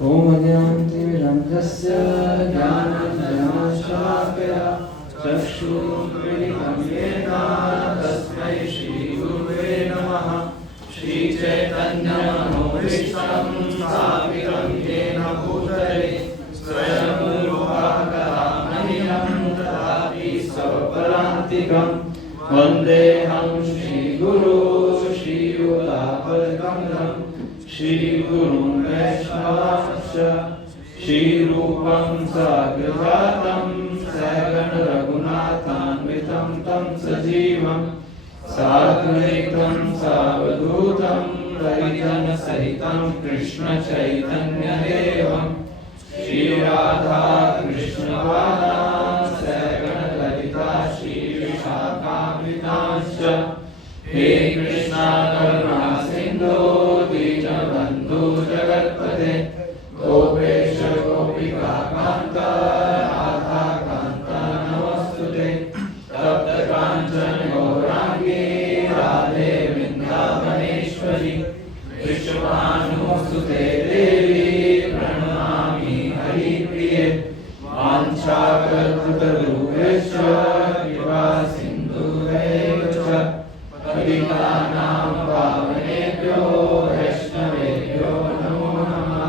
ॐ अज्ञानतिमिरन्धस्य ज्ञानाञ्जनशलाकया चक्षुरुन्मिलितं येन तस्मै श्रीगुरुवे नमः। श्रीचैतन्यमनोभीष्टं स्थापितं येन भूतले स्वयं रूपः कदा मह्यं ददाति स्वपदान्तिकं। वन्देऽहं श्रीगुरो श्रीयुतापदकमलं श्रीगुरुं वैष्णवांश्च। श्रीरूपं साग्रजातं सहगण रघुनाथान्वितं तं सजीवं साद्वैतं सावधूतं परिजनसहितं कृष्णचैतन्यदेवं श्रीराधा कृष्णपादान् सहगण ललिता श्रीविशाखान्वितांश्च। हे कृष्णा करुणा सिन्धो दीनबन्धो जगत्पते गोपेश गोपिका कान्त राधा कान्त नमोऽस्तुते। तप्त काञ्चन गौराङ्गी राधे वृन्दावनेश्वरी विश्वभानुसुते देवी प्रणमामि हरिप्रिये। वाञ्छाकल्पतरुभ्यश्च कृपा सिन्धुभ्येव च पतितानां पावनेभ्यो वैष्णवेभ्यो नमो नमः।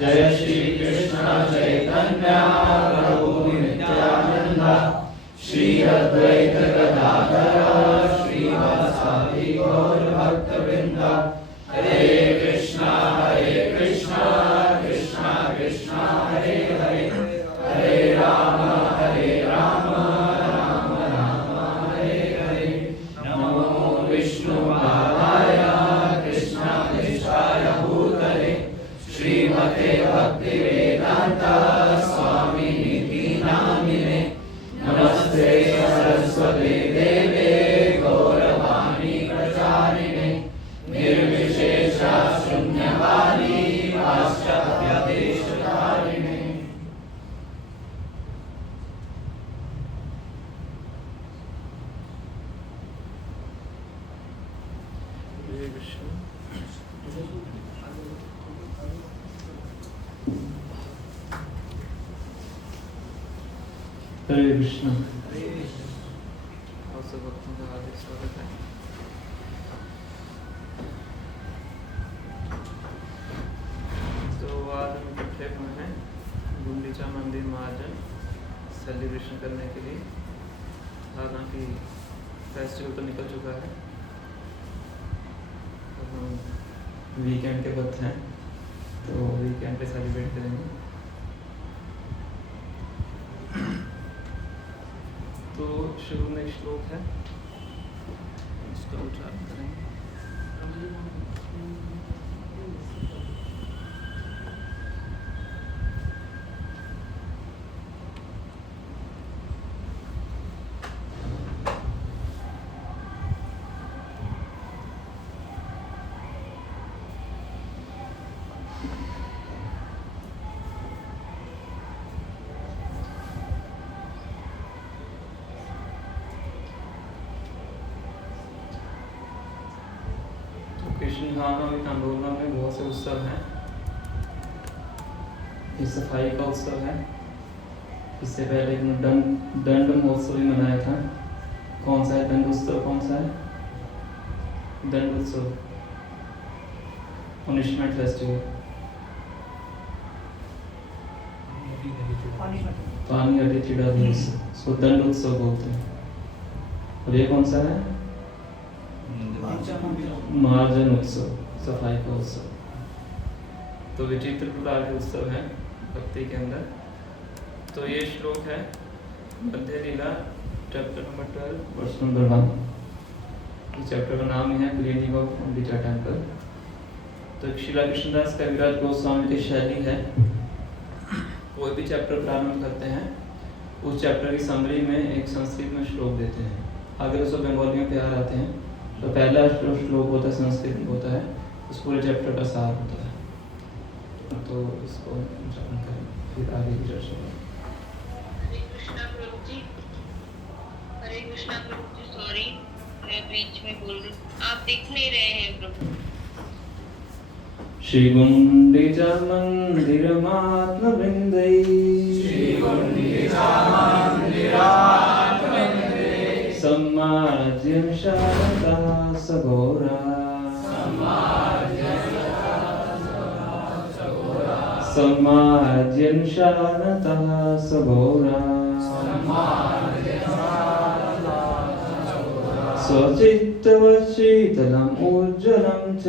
जय श्री कृष्ण चैतन्य प्रभु नित्यानंद श्री अद्वैत गदाधर श्रीवासादि गौर भक्तवृंद। हरे कृष्णा कृष्णा कृष्णा हरे हरे हरे राम राम राम हरे हरे। नमो विष्णुपादाय कृष्णाय भूतले श्रीमते भक्तिवेदांत स्वामिनिधि नामिने। नमस्ते सरस्वती देवे गौरवाणी प्रचारिणे निर्विशेष शून्यवादी पाश्चात्यदेशधारिणे। हरे कृष्ण। आप सब भक्तों का हार्दिक स्वागत है। तो आज हम इकट्ठे हुए हैं गुंडीचा मंदिर महाजन सेलिब्रेशन करने के लिए। हालांकि फेस्टिवल तो निकल चुका है, तो हम वीकेंड के वक्त हैं, तो वीकेंड पे सेलिब्रेट करेंगे। तो शुरू में एक श्लोक है, इसका उच्चारण करेंगे। कृष्ण भावनामृत आंदोलन में बहुत से उत्सव हैं। ये सफाई का उत्सव है। इससे पहले एक दंड महोत्सव भी मनाया था। कौन सा है दंड उत्सव? कौन सा है दंड उत्सव? पनिशमेंट फेस्टिवल, पानी अड्डे चिड़ा दिवस, उसको दंड उत्सव बोलते हैं। और ये कौन सा है? मार्जन उत्सव, सफाई का उत्सव। तो विचित्र प्रकार के उत्सव हैं भक्ति के अंदर। तो ये श्लोक है मध्य लीला चैप्टर नंबर 12 वर्स नंबर 1। इस चैप्टर का नाम है क्लीनिंग ऑफ गुंडीचा टेम्पल। तो श्रीला कृष्णदास कविराज गोस्वामी की शैली है, कोई भी चैप्टर प्रारंभ करते हैं उस चैप्टर की समरी में एक संस्कृत में श्लोक देते हैं। अगर उसको बंगाली में प्यार आते हैं तो पहला श्लोक होता है संस्कृत में होता है, उस पूरे चैप्टर का सार होता है। तो इसको उच्चारण करें, फिर आगे की चर्चा करें। हरे कृष्णा प्रभु जी, सॉरी मैं बीच में बोल रही, आप दिख नहीं रहे हैं प्रभु। श्रीगुण्डिचामन्दिरमात्मविन्दे सम्मार्ज्यं शारदा सघोरा सम्मार्ज्यं शारदा सघोरा स्वचित्तवशीतलम् उज्ज्वलं च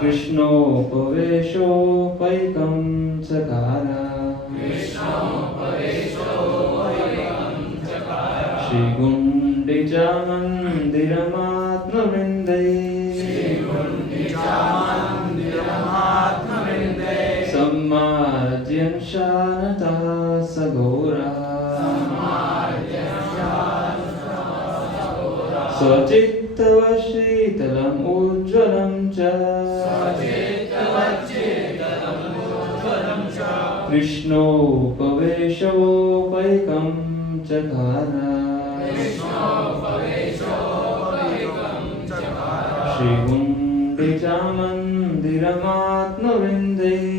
कृष्णोपवेशोपैकं चकार श्रीगुण्डिचामन्दिरमात्मवृन्दै सम्मार्ज्यं शारदा सघोरा स्वचित्तवशीतलम् उज्ज्वलं च कृष्णोपवेशोपैकं चकार श्रीगुण्डिचामन्दिरमात्मवृन्दै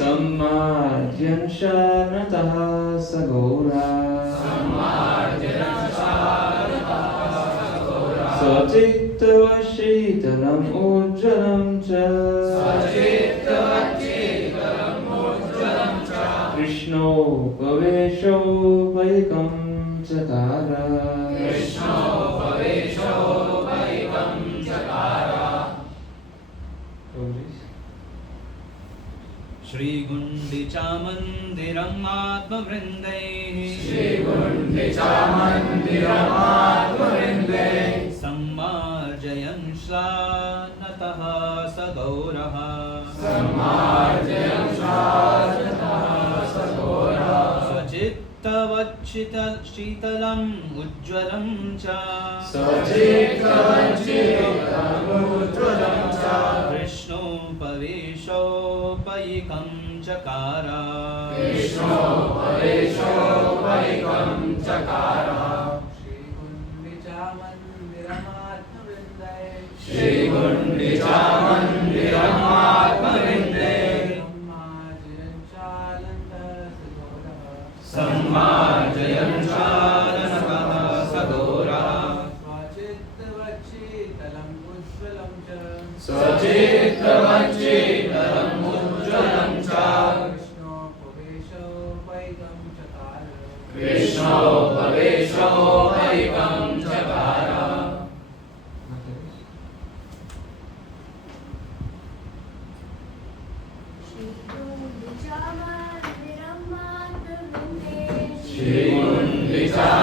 सम्मार्ज्यं शारदा सघोरा स्वचित्तवशीतलम् उज्ज्वलं च कृष्णोपवेशोपैकं चकार श्रीगुण्डिचामन्दिरमात्मवृन्दै सम्मार्जयन् शानतः सगौरः स्वचित्तवच्शीतलम् उज्ज्वलं च कृष्णोपवेशोपैकं चकार श्रीगुण्डिचामन्दिरमात्मवृन्दै सम्मार्जयन् शानतः सगौरः स्वचित्तवच्शीतलम् उज्ज्वलं च कृष्णोपवेशोपैकं चकार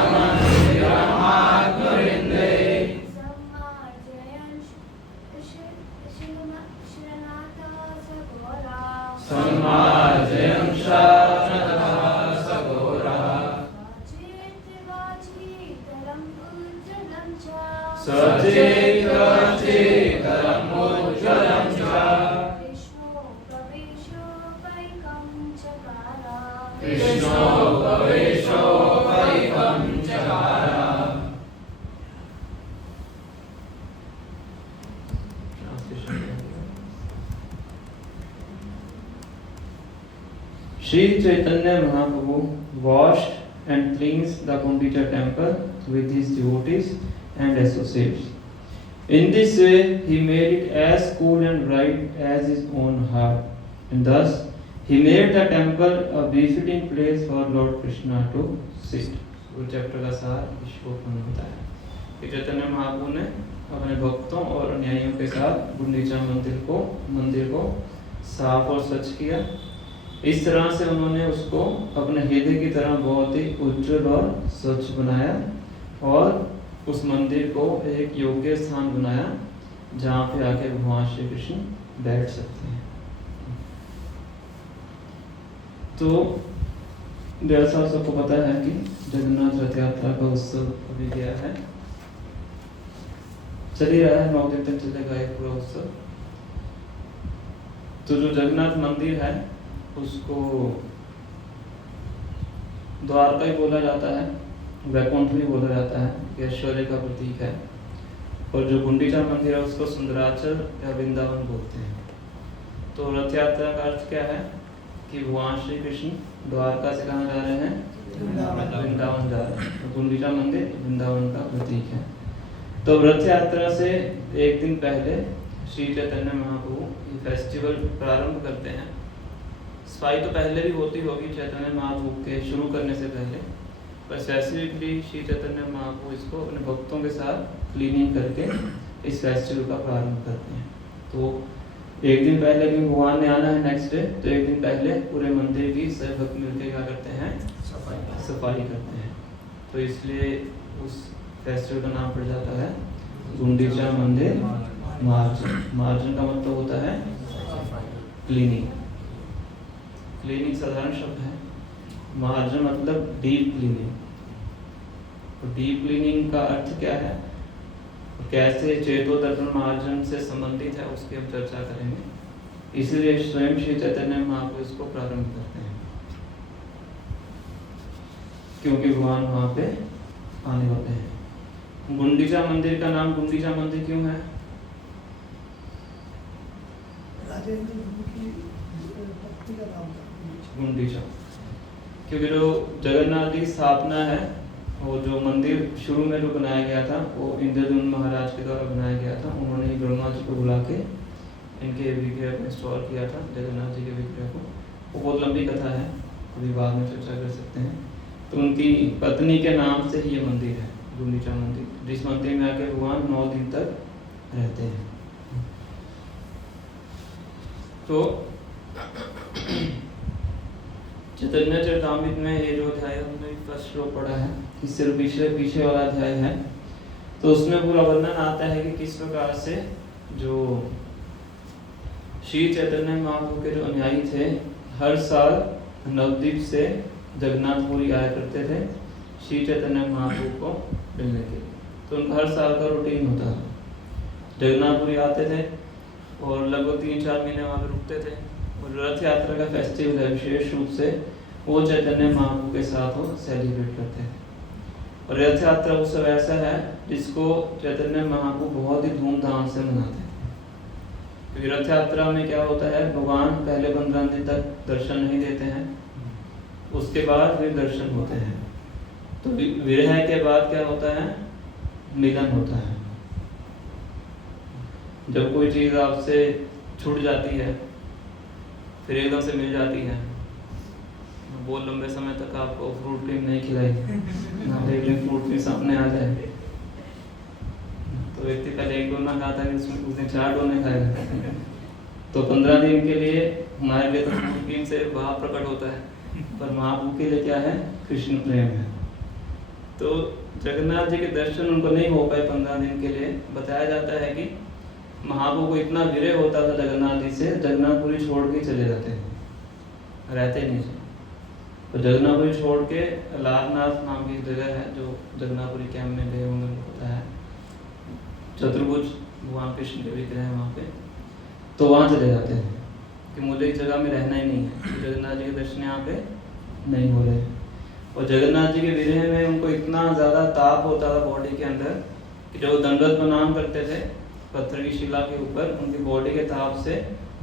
श्रीगुण्डिचामन्दिरमात्मवृन्दै सम्मार्जयन् शानतः सघोरा स्वचित्तवच्शीतलम् उज्ज्वलं च कृष्णोपवेशोपैकं चकार Sri Chaitanya Mahaprabhu washed and cleansed the Gundicha temple with his devotees and associates. In this way, he made it as cool and bright as his own heart, and thus he made the temple a befitting place for Lord Krishna to sit. वो chapter का सार इस श्लोक में बताया कि चैतन्य महाप्रभु ने अपने भक्तों और अनुयायियों के साथ गुंडीचा मंदिर को साफ और स्वच्छ किया। इस तरह से उन्होंने उसको अपने हृदय की तरह बहुत ही उज्जवल और स्वच्छ बनाया और उस मंदिर को एक योग्य स्थान बनाया जहाँ पे आके भगवान श्री कृष्ण बैठ सकते हैं। तो जैसा सबको पता है कि जगन्नाथ रथ यात्रा का उत्सव अभी गया है, चल ही रहा है, 9 दिन तक चलेगा ये पूरा उत्सव। तो जो जगन्नाथ मंदिर है उसको द्वारका ही बोला जाता है वैकुंठ भी बोला जाता है, कि ऐश्वर्य का प्रतीक है। और जो गुंडीचा मंदिर है उसको सुंदराचल या वृंदावन बोलते हैं। तो रथ यात्रा का अर्थ क्या है कि भगवान श्री कृष्ण द्वारका से कहाँ जा रहे हैं? वृंदावन जा रहे हैं। तो गुंडीचा मंदिर वृंदावन का प्रतीक है। तो रथ यात्रा से एक दिन पहले श्री चैतन्य महाप्रभु ये फेस्टिवल प्रारंभ करते हैं। सफाई तो पहले भी होती होगी चैतन्य महाप्रभु के शुरू करने से पहले, पर स्पेसिफिकली श्री चैतन्य महाप्रभु इसको अपने भक्तों के साथ क्लीनिंग करके इस फेस्टिवल का प्रारंभ करते हैं। तो एक दिन पहले भी भगवान ने आना है नेक्स्ट डे, तो एक दिन पहले पूरे मंदिर की सब भक्त मिलकर क्या करते हैं? सफाई करते हैं। तो इसलिए उस फेस्टिवल का नाम पड़ जाता है गुंडीचा मंदिर मार्जन। मार्जन का मतलब होता है क्लीनिंग। क्लीनिंग साधारण शब्द है, मार्जन मतलब डीप क्लीनिंग। तो डीप क्लीनिंग का अर्थ क्या है, कैसे चेतो दर्पण मार्जन से संबंधित है, उसकी हम चर्चा करेंगे। इसलिए स्वयं श्री चैतन्य महाप्रभु इसको प्रारंभ करते हैं, क्योंकि भगवान वहाँ पे आने वाले हैं। गुंडीचा मंदिर का नाम गुंडीचा मंदिर क्यों है? गुंडीचा, क्योंकि जो जगन्नाथ की स्थापना है, वो जो मंदिर शुरू में जो बनाया गया था वो इंद्रद्युम्न महाराज के द्वारा बनाया गया था। उन्होंने ब्रह्मा जी को बुला के इनके विग्रह को इंस्टॉल किया था, जगन्नाथ जी के विग्रह को। वो बहुत लंबी कथा है, अभी बाद में चर्चा कर सकते हैं। तो उनकी पत्नी के नाम से ही ये मंदिर है गुंडीचा मंदिर, जिस मंदिर में आके भगवान 9 दिन तक रहते हैं। तो चैतन्य चरितामृत में ये जो अध्याय हमने फर्स्ट श्लोक पढ़ा है, इससे पीछे वाला अध्याय है, तो उसमें पूरा वर्णन आता है कि किस प्रकार से जो श्री चैतन्य महाप्रभु के जो अनुयायी थे हर साल नवद्वीप से जगन्नाथपुरी आया करते थे श्री चैतन्य महाप्रभु को मिलने के लिए। तो उनका हर साल का रूटीन होता है, जगन्नाथपुरी आते थे और लगभग 3-4 महीने वहाँ पे रुकते थे। और रथ यात्रा का फेस्टिवल है, विशेष रूप से वो चैतन्य महाप्रभु के साथ वो सेलिब्रेट करते हैं। और रथ यात्रा उत्सव ऐसा है जिसको चैतन्य महाप्रभु बहुत ही धूमधाम से मनाते हैं। क्योंकि रथ यात्रा में क्या होता है, भगवान पहले 15 दिन तक दर्शन नहीं देते हैं, उसके बाद फिर दर्शन होते हैं। तो विरह के बाद क्या होता है, मिलन होता है। जब कोई चीज आपसे छूट जाती है फिर एकदम से मिल जाती है, बहुत लंबे समय तक आपको फ्रूट क्रीम नहीं खिलाई, फ्रूट क्रीम सामने आ जाए, तो व्यक्ति पहले 1 डोना खाता है, उसने 4 डोने खाएगा। तो 15 दिन के लिए हमारे लिए तो फ्रूट क्रीम से भाव प्रकट होता है, पर महाप्रभु के लिए क्या है, कृष्ण प्रेम है। तो जगन्नाथ जी के दर्शन उनको नहीं हो पाए 15 दिन के लिए। बताया जाता है कि महाप्रभु को इतना विरह होता था जगन्नाथ जी से, जगन्नाथपुरी छोड़ के चले जाते हैं, रहते नहीं थे। तो जगन्नाथपुरी छोड़ के लालनाथ नाम की जगह है जो जगन्नाथपुरी कैंप में गए होंगे, उनको पता है, चतुर्भुज भगवान कृष्ण के विग्रह है वहाँ पे, तो वहाँ चले जाते हैं कि मुझे इस जगह में रहना ही नहीं है, जगन्नाथ जी के दर्शन यहाँ पे नहीं हो रहे। और जगन्नाथ जी के विरह में उनको इतना ज़्यादा ताप होता था बॉडी के अंदर कि जब वो दंडवत प्रणाम करते थे पत्थर की शिला के ऊपर, उनकी बॉडी के ताप से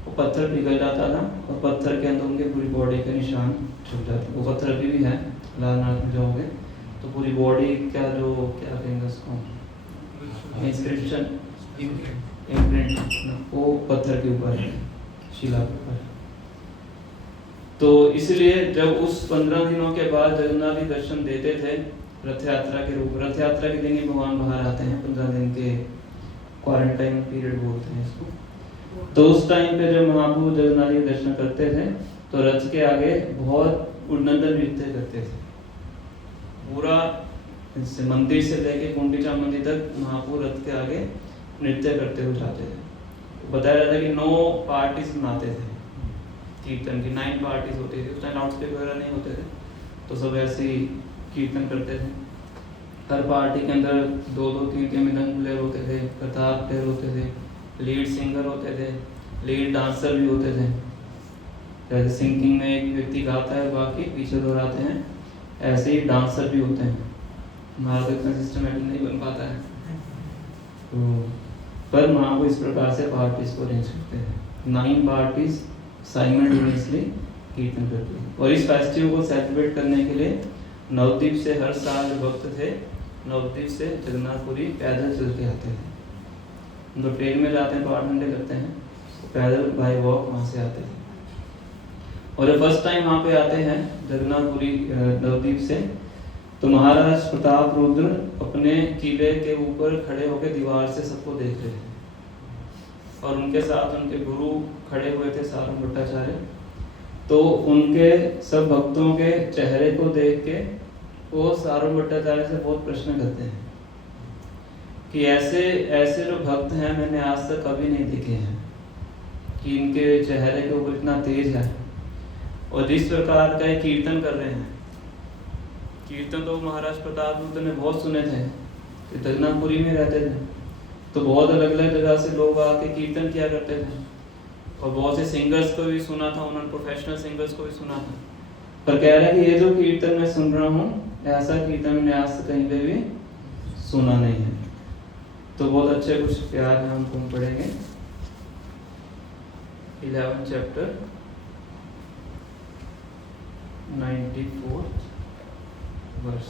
वो पत्थर पिघल जाता था और पत्थर के अंदर उनकी पूरी बॉडी के निशान छुप जाते। वो पत्थर अभी भी है, लालनाथ में जाओगे तो पूरी बॉडी का जो क्या कहेंगे उसको, इंस्क्रिप्शन, इम्प्रिंट, वो पत्थर के ऊपर है, शिला के ऊपर। तो इसलिए जब उस 15 दिनों के बाद जगन्नाथ जी दर्शन देते थे रथ यात्रा के रूप, रथ यात्रा के दिन ही भगवान बाहर आते हैं, 15 दिन के क्वारंटाइन पीरियड बोलते हैं इसको। तो उस टाइम पे जब महाप्रभु जगन्नाथ जी दर्शन करते थे तो रथ के आगे बहुत उन्नंदन नृत्य करते थे। पूरा मंदिर से लेके गुंडीचा मंदिर तक महाप्रभु रथ के आगे नृत्य करते हुए जाते थे। बताया जाता है कि 9 पार्टीज बनाते थे कीर्तन की, 9 पार्टीज होती थी। उस टाइम लाउड स्पीकर वगैरह नहीं होते थे, तो सब ऐसे ही कीर्तन करते थे। हर पार्टी के अंदर 2-2 3 मृदंग प्लेयर होते थे, कतार प्लेयर होते थे, लीड सिंगर होते थे, लीड डांसर भी होते थे। जैसे सिंगिंग में एक व्यक्ति गाता है, बाकी पीछे दोहराते हैं, ऐसे ही डांसर भी होते हैं। हमारा तो इतना सिस्टमेटिक नहीं बन पाता है, तो पर माँ को इस प्रकार से पार्टीज को अरेंज करते हैं। 9 पार्टीज साइमल्टेनियसली कीर्तन करती है। और इस फेस्टिवल को सेलिब्रेट करने के लिए नवद्वीप से हर साल जो भक्त थे, नवद्वीप से जगन्नाथपुरी पैदल चल के आते हैं। तो ट्रेन में जाते हैं तो 8 घंटे लगते हैं, पैदल बाय वॉक वहाँ से आते हैं। और जब फर्स्ट टाइम वहाँ पे आते हैं जगन्नाथपुरी नवद्वीप से, तो महाराज प्रताप रुद्र अपने किले के ऊपर खड़े होकर दीवार से सबको देख रहे हैं, और उनके साथ उनके गुरु खड़े हुए थे सारंग भट्टाचार्य। तो उनके सब भक्तों के चेहरे को देख के वो सारंग भट्टाचार्य से बहुत प्रश्न करते हैं कि ऐसे ऐसे जो भक्त हैं मैंने आज तक कभी नहीं देखे हैं, कि इनके चेहरे के ऊपर इतना तेज है, और जिस प्रकार का ये कीर्तन कर रहे हैं। कीर्तन तो महाराज प्रताप रुद्र ने बहुत सुने थे, जगन्नाथपुरी में रहते थे, तो बहुत अलग अलग जगह से लोग आके कीर्तन किया करते थे, और बहुत से सिंगर्स को भी सुना था उन्होंने, प्रोफेशनल सिंगर्स को भी सुना था। पर कह रहे हैं कि ये जो कीर्तन मैं सुन रहा हूँ, ऐसा कीर्तन मैंने आज तक कहीं पे भी सुना नहीं है। तो बहुत अच्छे कुछ प्यार है, हम पढ़ेंगे 11 चैप्टर 94 वर्ष।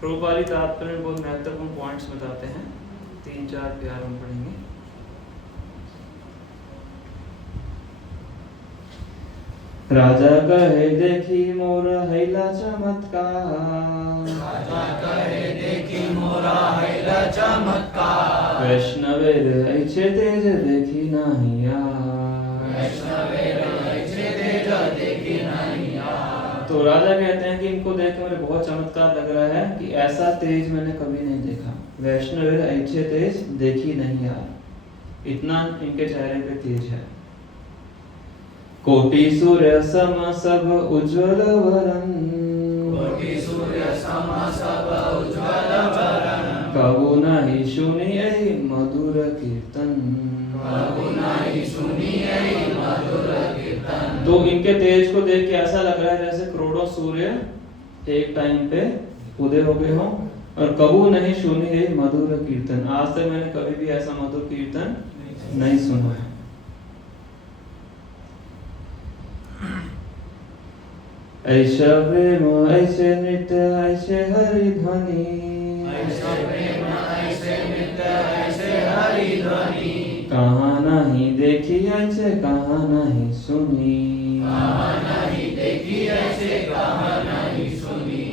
प्रभुपाद तात्पर्य में बहुत महत्वपूर्ण पॉइंट्स बताते हैं, 3-4 प्यार हम पढ़ेंगे। राजा कहे देखी मोर हैला चमत्कार, राजा कहे देखी मोरा हैला चमत्कार, वैष्णवेर ऐछे तेज देखी नाही यार, वैष्णवेर ऐछे तेज देखी नाही यार। तो राजा कहते हैं कि इनको देख के मुझे बहुत चमत्कार लग रहा है कि ऐसा तेज मैंने कभी नहीं देखा। वैष्णवेर ऐछे तेज देखी नहीं यार, इतना इनके चेहरे पे तेज है। कोटि सूर्य सम सब उज्ज्वल वरन, कोटि सूर्य सम सब उज्ज्वल वरन, कबू नहीं सुनिए मधुर कीर्तन, कबू नहीं सुनिए मधुर कीर्तन। तो इनके तेज को देख के ऐसा लग रहा है जैसे करोड़ों सूर्य एक टाइम पे उदय हो गए हों, और कबू नहीं सुनिए मधुर कीर्तन, आज तक मैंने कभी भी ऐसा मधुर कीर्तन नहीं सुना है। ऐसा प्रेम ऐसे नृत्य ऐसे हरि ध्वनि, ऐसे प्रेम ऐसे नृत्य ऐसे हरि ध्वनि, कहाँ नहीं देखी ऐसे कहाँ नहीं सुनी, कहाँ नहीं देखी ऐसे कहाँ नहीं सुनी।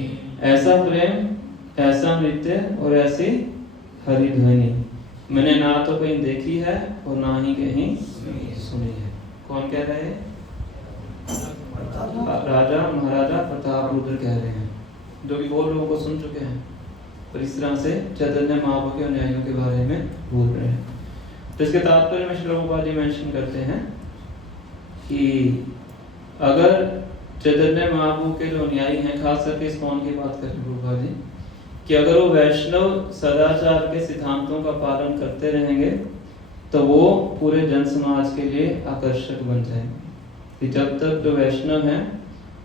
ऐसा प्रेम ऐसा नृत्य और ऐसी हरि ध्वनि मैंने ना तो कहीं देखी है और ना ही कहीं सुनी है। कौन कह रहे हैं? राजा महाराजा प्रताप रुद्र कह रहे हैं, जो कि बहुत लोगों को सुन चुके हैं, और इस तरह से चैतन्य महाप्रभु के अनुयायियों के बारे में बोल रहे हैं। तो इसके तात्पर्य में श्री प्रभुपाद जी मेंशन करते हैं कि अगर चैतन्य महाप्रभु के जो अनुयायी हैं, खास करके इस कौन की बात करें प्रभुपाद जी, कि अगर वो वैष्णव सदाचार के सिद्धांतों का पालन करते रहेंगे तो वो पूरे जन समाज के लिए आकर्षक बन जाएंगे। कि जब तक जो वैष्णव हैं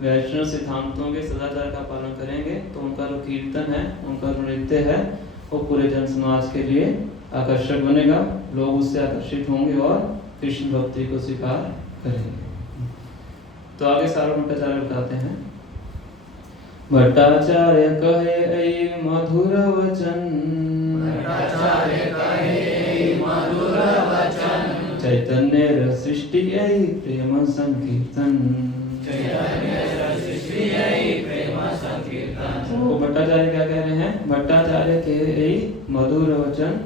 वैष्णव सिद्धांतों के सदाचार का पालन करेंगे तो उनका जो कीर्तन है, उनका जो नृत्य है, वो पूरे जन समाज के लिए आकर्षक बनेगा, लोग उससे आकर्षित होंगे और कृष्ण भक्ति को स्वीकार करेंगे। तो आगे सारंग भट्टाचार्य बताते हैं, भट्टाचार्य कहे ऐ मधुर वचन, भट्टाचार्य कहे ऐ मधुर वचन, चैतन्य सृष्टि ऐ प्रेम संकीर्तन, चैतन्य सृष्टि ऐ प्रेम संकीर्तन। तो भट्टाचार्य क्या कह रहे हैं? भट्टाचार्य के ऐ मधुर वचन,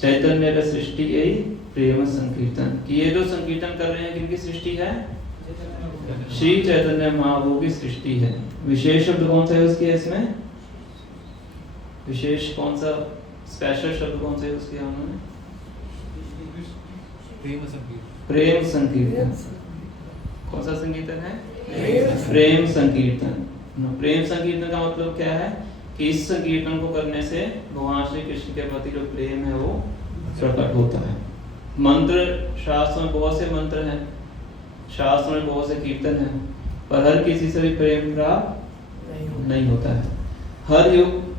चैतन्य सृष्टि ऐ प्रेम संकीर्तन, कि ये जो संकीर्तन कर रहे हैं किनकी सृष्टि है? श्री चैतन्य महाप्रभु की सृष्टि है। विशेष शब्द कौन सा है उसके इसमें? विशेष कौन सा स्पेशल शब्द कौन सा यूज किया उन्होंने? प्रेम संकीर्तन। कौन सा संकीर्तन है? प्रेम संकीर्तन। प्रेम संकीर्तन का मतलब क्या है? कि इस संकीर्तन को करने से भगवान श्री कृष्ण के प्रति जो प्रेम है वो प्रकट होता है। मंत्र शास्त्रों में बहुत से मंत्र हैं, शास्त्रों में बहुत से कीर्तन हैं, पर हर किसी से भी प्रेम प्राप्त नहीं होता है।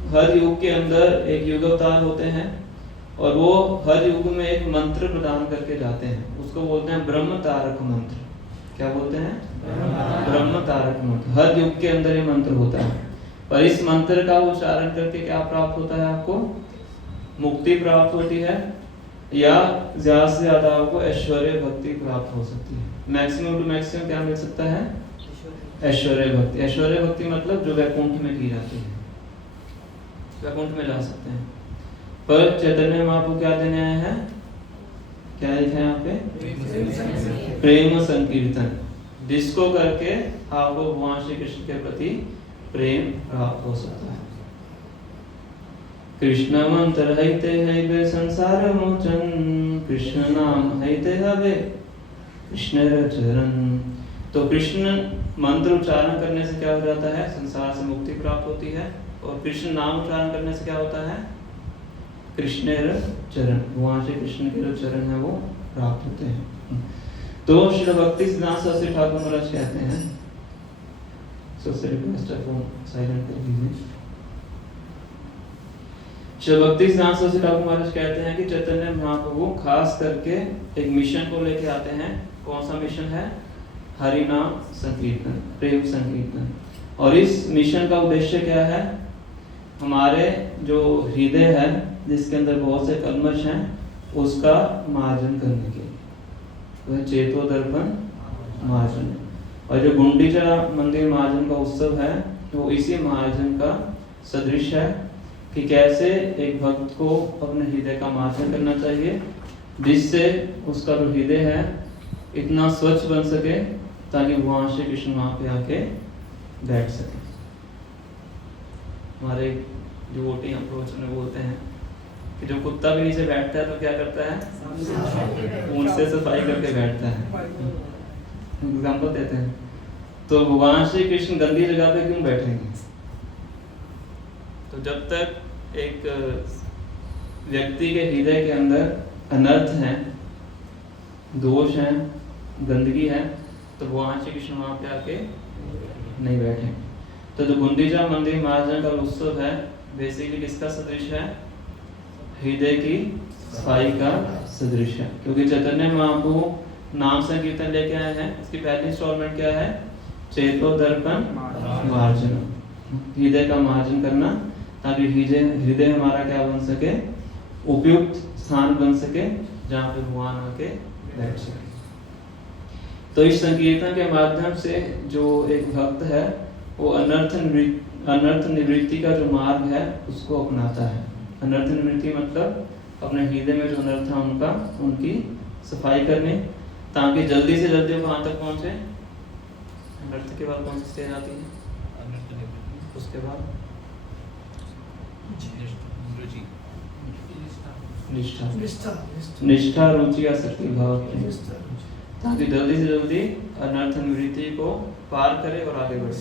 हर युग के अंदर एक युग अवतार होते हैं और वो हर युग में एक मंत्र प्रदान करके जाते हैं, उसको बोलते हैं ब्रह्म तारक मंत्र। क्या बोलते हैं? ब्रह्म तारक मंत्र। हर युग के अंदर ये मंत्र होता है, पर इस मंत्र का उच्चारण करके क्या प्राप्त होता है आपको? मुक्ति प्राप्त होती है, या ज्यादा से ज्यादा आपको ऐश्वर्य भक्ति प्राप्त हो सकती है। मैक्सिमम टू मैक्सिमम क्या मिल सकता है? ऐश्वर्य भक्ति। ऐश्वर्य भक्ति मतलब जो वैकुंठ में की जाती है, वैकुंठ में जा सकते हैं। पर चैतन्य महाप्रभु क्या देने आए हैं? क्या लिखा है यहाँ पे? प्रेम संकीर्तन, जिसको करके आपको भगवान श्री कृष्ण के प्रति प्रेम प्राप्त हो सकता है। कृष्ण मंत्र हईते हईबे संसार मोचन, कृष्ण नाम हईते हवे कृष्ण चरण। तो कृष्ण मंत्र उच्चारण करने से क्या हो जाता है? संसार से मुक्ति प्राप्त होती है। और कृष्ण नाम उच्चारण करने से क्या होता है? कृष्ण चरण, वहां से कृष्ण के जो चरण है वो प्राप्त होते हैं। तो श्री भक्ति सिद्धांत सरस्वती ठाकुर महाराज कहते हैं, सबसे रिक्वेस्ट है फोन साइलेंट कर दीजिए। श्री भक्ति सिद्धांत सरस्वती ठाकुर महाराज कहते हैं कि चैतन्य महाप्रभु खास करके एक मिशन को लेके आते हैं। कौन सा मिशन है? हरि नाम संकीर्तन, प्रेम संकीर्तन। और इस मिशन का उद्देश्य क्या है? हमारे जो हृदय है जिसके अंदर बहुत से कल्मश हैं, उसका मार्जन करने के, वह चेतो दर्पण मार्जन। और जो गुंडीचा मंदिर मार्जन का उत्सव है वो इसी मार्जन का सदृश है कि कैसे एक भक्त को अपने हृदय का मार्जन करना चाहिए, जिससे उसका जो हृदय है इतना स्वच्छ बन सके ताकि भगवान श्री कृष्ण वहां पे आके बैठ सके। हमारे डिवोटी हम प्रवचन में बोलते हैं कि जो कुत्ता भी नीचे बैठता है तो क्या करता है? ऊंट से सफाई करके बैठता है। एग्जाम्पल देते हैं। तो भगवान श्री कृष्ण गंदी जगह पे क्यों बैठेंगे? तो जब तक एक व्यक्ति के हृदय के अंदर अनर्थ है, दोष है, गंदगी है, तो भगवान श्री कृष्ण वहां पे आके नहीं बैठे। तो जो गुंडीचा मंदिर मार्जन का उत्सव है बेसिकली किसका सदृश है? हृदय की सफाई का सदृश है। क्योंकि चैतन्य महाप्रभु नाम संकीर्तन लेके आए हैं। इसकी पहली इंस्टॉलमेंट क्या है? चेतो दर्पण मार्जन, हृदय का मार्जन करना, ताकि हृदय हमारा क्या बन सके? उपयुक्त स्थान बन सके जहाँ पे भगवान आके बैठ सके। तो इस संकीर्तन के माध्यम से जो एक भक्त है वो अनर्थ निवृत्ति का जो मार्ग है उसको अपनाता है। अनर्थ निवृत्ति मतलब अपने हृदय में जो अनर्थ है उनकी सफाई करने, ताकि जल्दी से जल्दी वहां तक पहुंचे। अनर्थ के बाद कौन सी स्टेज आती है? उसके बाद निष्ठा, रुचि, आसक्ति भाव, ताकि जल्दी से जल्दी अनर्थ निवृत्ति को पार करे और आगे बढ़े।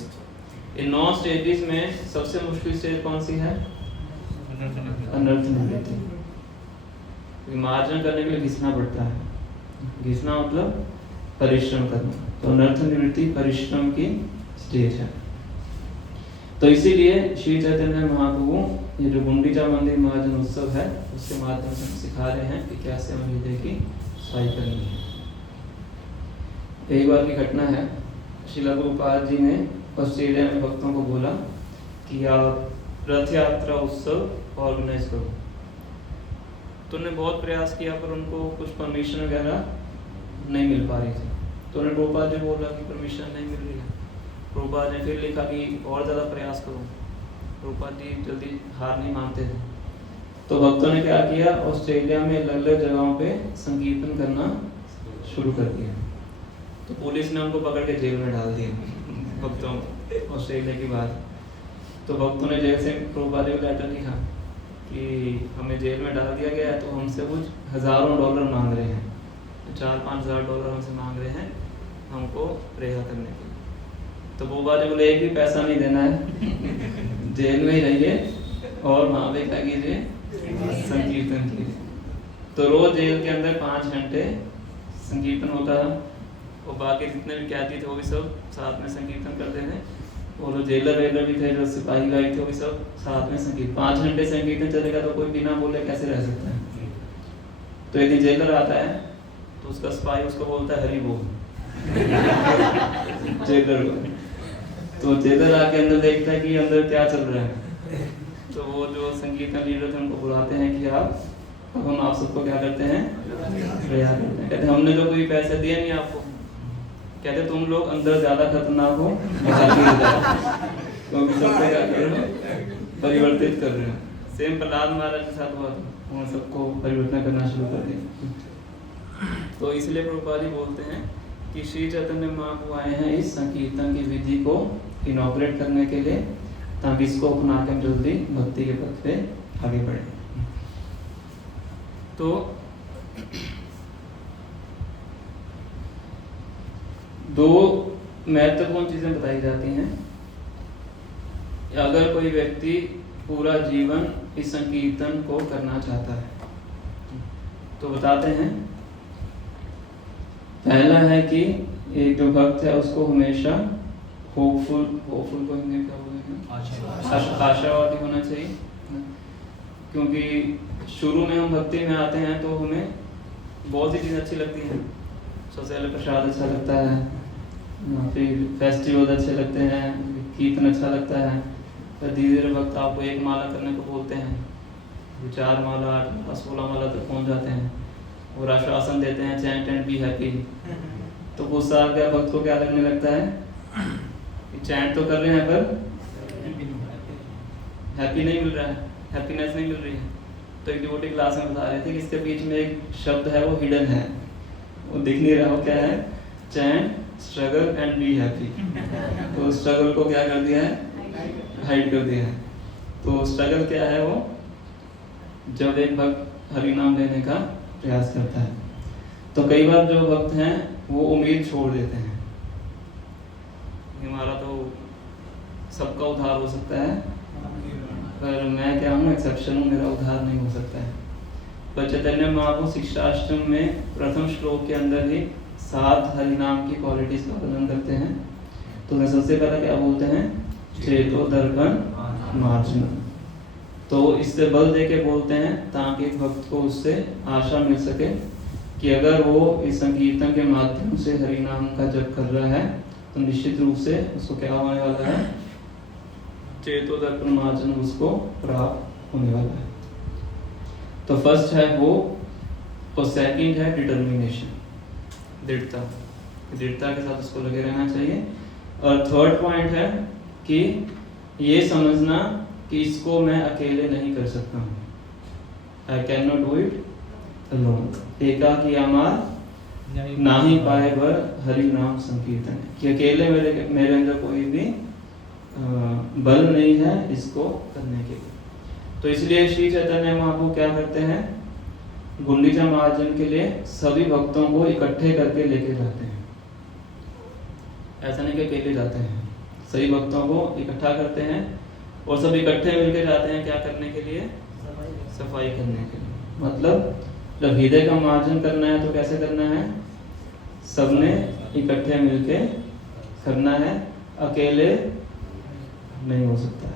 इन 9 स्टेजेस में सबसे मुश्किल स्टेज कौन सी है? अनर्थ निवृत्ति। मार्जन करने के लिए घिसना पड़ता है। घिसना मतलब परिश्रम करना। तो अनर्थ निवृत्ति परिश्रम की स्टेज है। तो इसीलिए श्री चैतन्य महाप्रभु ये जो गुंडीचा मंदिर मार्जन उत्सव है उसके माध्यम से सिखा रहे हैं कि कैसे हम हृदय की सफाई करनी है। एक बार की घटना है, श्रील प्रभुपाद जी ने ऑस्ट्रेलिया में भक्तों को बोला कि आप रथ यात्रा उत्सव ऑर्गेनाइज करो। तो उन्होंने बहुत प्रयास किया पर उनको कुछ परमिशन वगैरह नहीं मिल पा रही थी। तो उन्हें प्रभुपाद जी बोला कि परमिशन नहीं मिल रही है। प्रभुपाद ने फिर लिखा कि और ज़्यादा प्रयास करो। प्रभुपाद जी जल्दी हार नहीं मानते थे। तो भक्तों ने क्या किया, ऑस्ट्रेलिया में अलग अलग जगहों पे संकीर्तन करना शुरू कर दिया। तो पुलिस ने उनको पकड़ के जेल में डाल दिया भक्तों ऑस्ट्रेलिया की बात। तो भक्तों ने जेल से प्रभुपाद को लेटर लिखा कि हमें जेल में डाल दिया गया है, तो हमसे कुछ हज़ारों डॉलर मांग रहे हैं, 4-5 हज़ार डॉलर हमसे मांग रहे हैं हमको रिहा करने के लिए। तो प्रभुपाद जी बोले एक भी पैसा नहीं देना है, जेल में ही रहिए और वहाँ पे क्या कीजिए, संकीर्तन कीजिए। तो रोज जेल के अंदर 5 घंटे संकीर्तन होता था और बाकी जितने भी कैदी थे वो भी सब साथ में संकीर्तन करते थे। वो जो जेलर वेलर भी थे, जो सिपाही गाई थे, वो भी सब साथ में संगीत, 5 घंटे संगीत चलेगा तो कोई बिना बोले कैसे रह सकता है। तो यदि जेलर आता है तो उसका सिपाही उसको बोलता है हरी बोल जेलर को। तो जेलर आके अंदर देखता है कि अंदर क्या चल रहा है, तो वो जो संगीत का लीडर थे उनको बुलाते हैं कि अब हम आप सबको क्या करते हैं, प्रयास करते हैं। कहते हमने तो कोई पैसे दिए नहीं आपको, कहते तुम लोग अंदर ज्यादा खतरनाक हो, क्योंकि सबसे क्या कर रहे हो, परिवर्तित कर रहे हो। सेम प्रहलाद महाराज के साथ हुआ था, उन्होंने सबको परिवर्तन करना शुरू कर दिया। तो इसलिए प्रभुपाद जी बोलते हैं कि श्री चैतन्य महाप्रभु आए हैं इस संकीर्तन की विधि को इनॉग्रेट करने के लिए, ताकि इसको अपना के हम जल्दी भक्ति के पथ पे आगे बढ़े। तो दो महत्वपूर्ण चीजें बताई जाती हैं। अगर कोई व्यक्ति पूरा जीवन इस संकीर्तन को करना चाहता है तो बताते हैं, पहला है कि एक जो भक्त है उसको हमेशा होपफुल को हिंदी में क्या बोलेंगे, आशावादी होना चाहिए। क्योंकि शुरू में हम भक्ति में आते हैं तो हमें बहुत सी चीज़ें अच्छी लगती हैं, सबसे पहले प्रसाद अच्छा लगता है, फिर फेस्टिवल अच्छे लगते हैं, कीर्तन अच्छा लगता है। फिर धीरे धीरे भक्त आपको एक माला करने को बोलते हैं, 4 माला 8 माला 16 माला तक पहुंच जाते हैं और आश्वासन देते हैं चैंट एंड बी हैप्पी। तो कुछ साल के भक्त को क्या लगने लगता है कि चैंट तो कर रहे हैं पर हैप्पी नहीं मिल रहा है, हैप्पीनेस नहीं मिल रही है। तो एक डिवोटी क्लास में बता रहे थे कि इसके बीच में एक शब्द है वो हिडन है, वो दिख नहीं रहा, वो क्या है, chant struggle and be happy. तो स्ट्रगल को क्या कर दिया है, हाइड कर दिया है। तो स्ट्रगल क्या है, वो जब एक भक्त हरि नाम लेने का प्रयास करता है तो कई बार जो भक्त हैं वो उम्मीद छोड़ देते हैं, हमारा तो सबका उद्धार हो सकता है, पर मैं क्या हूँ, एक्सेप्शन हूँ, मेरा उद्धार नहीं हो सकता है। पर चैतन्य महाप्रभु शिक्षाष्टम में प्रथम श्लोक के अंदर ही 7 हरि नाम की क्वालिटीज का वर्णन करते हैं। तो मैं सबसे पहले क्या बोलते हैं, चेतो दर्पण मार्जन। तो इससे बल दे के बोलते हैं ताकि भक्त को उससे आशा मिल सके कि अगर वो इस संकीर्तन के माध्यम से हरि नाम का जप कर रहा है तो निश्चित रूप से उसको क्या होने वाला है, चेतो दर्पण मार्जन उसको प्राप्त होने वाला है। तो फर्स्ट है वो, और सेकंड है डिटर्मिनेशन, दृढ़ता के साथ उसको लगे रहना चाहिए। और थर्ड पॉइंट है कि ये समझना कि इसको मैं अकेले नहीं कर सकता हूँ, I can not do it alone. एकाकी अमार नाही पाए बर हरि नाम संकीर्तन, कि अकेले मेरे अंदर कोई भी बल नहीं है इसको करने के लिए। तो इसलिए श्री चैतन्य महाप्रभु क्या करते हैं, गुंडीचा मार्जन के लिए सभी भक्तों को इकट्ठे करके लेके जाते हैं। ऐसा नहीं कि अकेले जाते हैं, सभी भक्तों को इकट्ठा करते हैं और सब इकट्ठे मिलकर जाते हैं क्या करने के लिए, सफाई करने के लिए। मतलब जब हृदय का मार्जन करना है तो कैसे करना है, सबने इकट्ठे मिलके करना है, अकेले नहीं हो सकता है।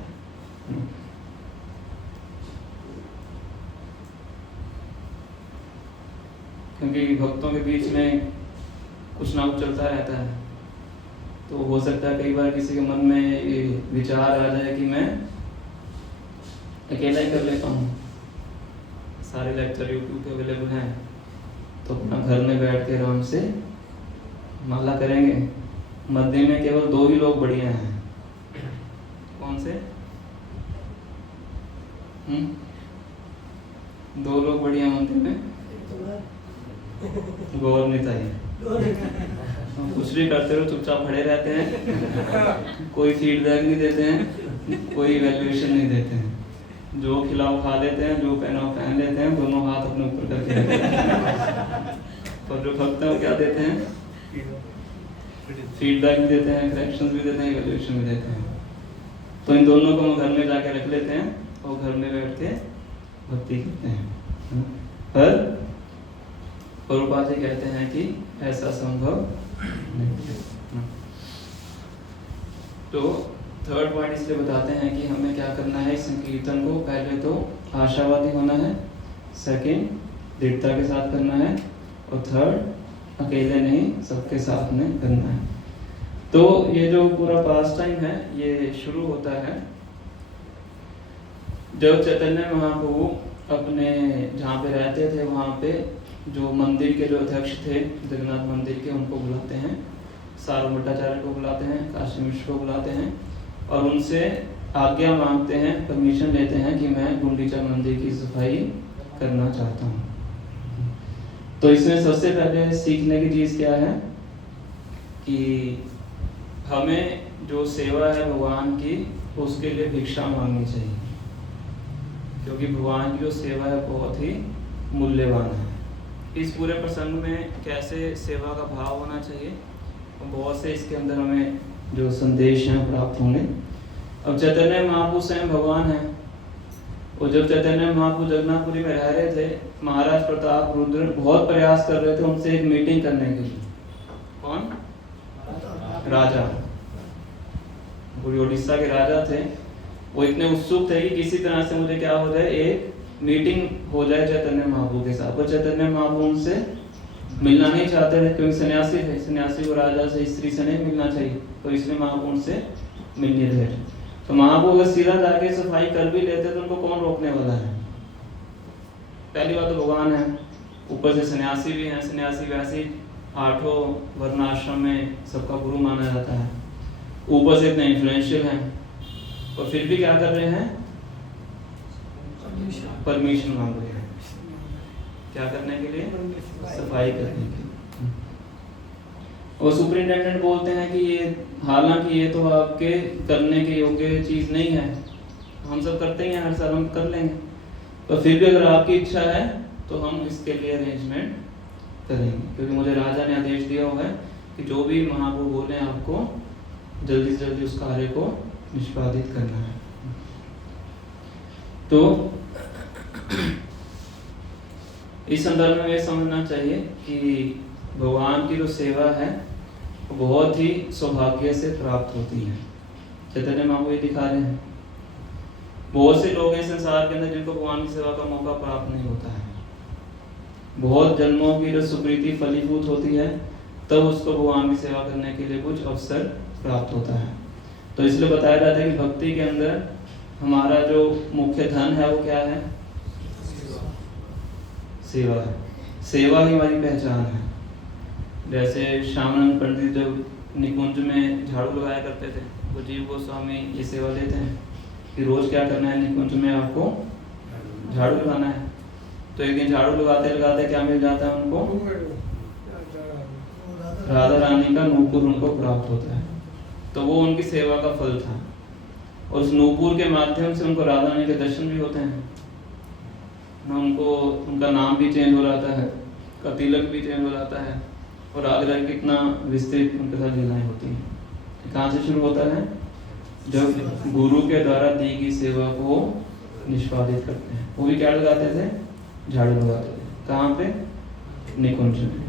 क्योंकि भक्तों के बीच में कुछ ना कुछ चलता रहता है, तो हो सकता है कई बार किसी के मन में ये विचार आ जाए कि मैं अकेला ही कर लेता हूँ, सारे लेक्चर यूट्यूब पे अवेलेबल हैं, तो अपना घर में बैठ के आराम से माला करेंगे। मध्य में केवल 2 ही लोग बढ़िया हैं, कौन से, 2 लोग बढ़िया मंदिर में, गौर निताई, कुछ भी करते रहो, चुपचाप खड़े रहते हैं, कोई फीडबैक नहीं देते हैं, कोई इवैल्यूएशन नहीं देते हैं, जो खिलाओ खा लेते हैं, जो पहनाओ पहन लेते हैं, दोनों हाथ अपने ऊपर करके रखते हैं। और जो भक्त हैं वो क्या देते हैं, फीडबैक भी देते हैं, करेक्शंस भी देते हैं, इवैल्यूएशन भी देते हैं। तो इन दोनों को हम घर में जाके रख लेते हैं और घर में बैठ के भक्ति करते हैं। पर प्रभुपाद जी कहते हैं कि ऐसा संभव नहीं है। तो थर्ड पॉइंट इसलिए बताते हैं कि हमें क्या करना है इस संकीर्तन को, पहले तो आशावादी होना है, सेकंड दृढ़ता के साथ करना है, और थर्ड अकेले नहीं सबके साथ में करना है। तो ये जो पूरा पास टाइम है ये शुरू होता है जब चैतन्य महाप्रभु अपने जहाँ पे रहते थे वहाँ पे जो मंदिर के जो अध्यक्ष थे जगन्नाथ मंदिर के, उनको बुलाते हैं, सारू भट्टाचार्य को बुलाते हैं, काशी मिश्र को बुलाते हैं और उनसे आज्ञा मांगते हैं, परमिशन लेते हैं कि मैं गुंडीचा मंदिर की सफाई करना चाहता हूँ। तो इसमें सबसे पहले सीखने की चीज़ क्या है कि हमें जो सेवा है भगवान की उसके लिए भिक्षा मांगनी चाहिए, क्योंकि भगवान की जो सेवा है बहुत ही मूल्यवान है। इस पूरे प्रसंग में कैसे सेवा का भाव होना चाहिए, बहुत से इसके अंदर हमें जो संदेश हैं प्राप्त होंगे। अब चैतन्य महाप्रभु स्वयं भगवान है, और जब चैतन्य महाप्रभु जगन्नाथपुरी में रह रहे थे, महाराज प्रताप रुद्र बहुत प्रयास कर रहे थे उनसे एक मीटिंग करने के लिए। कौन? राजा, पूरी उड़ीसा के राजा थे। वो इतने उत्सुक थे कि किसी तरह से मुझे क्या हो जाए, एक मीटिंग हो जाए चैतन्य महाप्रभु के साथ। और चैतन्य महाप्रभु उनसे मिलना नहीं चाहते थे, क्योंकि सन्यासी थे, सन्यासी को राजा से स्त्री से नहीं मिलना चाहिए, तो इसलिए महाप्रभु उनसे मिल नहीं रहे थे। तो महाप्रभु अगर सीधा जाके सफाई कर भी लेते तो उनको कौन रोकने वाला है? पहली बात तो भगवान है, ऊपर से सन्यासी भी हैं, सन्यासी वैसे 8 वर्णाश्रम में सबका गुरु माना जाता है, ऊपर से इतने इन्फ्लुएंशियल हैं, और फिर भी क्या कर रहे हैं? परमिशन मांग रहे हैं। क्या करने के लिए? सफाई करने के लिए। और सुपरिटेंडेंट बोलते हैं कि ये, हालांकि ये तो आपके करने के योग्य चीज नहीं है, हम सब करते ही हैं, हर साल हम कर लेंगे, तो फिर भी अगर आपकी इच्छा है तो हम इसके लिए अरेंजमेंट करेंगे, क्योंकि मुझे राजा ने आदेश दिया हुआ है कि जो भी महाप्रभु बोले आपको जल्दी से जल्दी उस कार्य को निष्पादित करना है। तो इस संदर्भ में ये समझना चाहिए कि भगवान की जो सेवा है वो बहुत ही सौभाग्य से प्राप्त होती है। चैतन्य महाप्रभु ये दिखा रहे हैं, बहुत से लोग हैं संसार के अंदर जिनको भगवान की सेवा का मौका प्राप्त नहीं होता है। बहुत जन्मों की जो सुकृति फलीभूत होती है तब उसको भगवान की सेवा करने के लिए कुछ अवसर प्राप्त होता है। तो इसलिए बताया जाता है कि भक्ति के अंदर हमारा जो मुख्य धन है वो क्या है? सेवा है। सेवा ही हमारी पहचान है। जैसे श्यामानंद पंडित जब निकुंज में झाड़ू लगाया करते थे, तो जीव गोस्वामी ये सेवा देते हैं कि रोज क्या करना है, निकुंज में आपको झाड़ू लगाना है। तो एक दिन झाड़ू लगाते लगाते क्या मिल जाता है उनको? राधा रानी का नूपुर उनको प्राप्त होता है। तो वो उनकी सेवा का फल था, और उस नूपुर के माध्यम से उनको राधा रानी के दर्शन भी होते हैं ना, उनको उनका नाम भी चेंज हो जाता है, का तिलक भी चेंज हो जाता है, और आगे जाके कितना विस्तृत उनके साथ लीलाएं होती हैं। कहाँ से शुरू होता है? जब गुरु के द्वारा दी गई सेवा को निष्पादित करते हैं। वो भी क्या लगाते थे? झाड़ू लगाते थे। कहाँ पे? निकुंज में।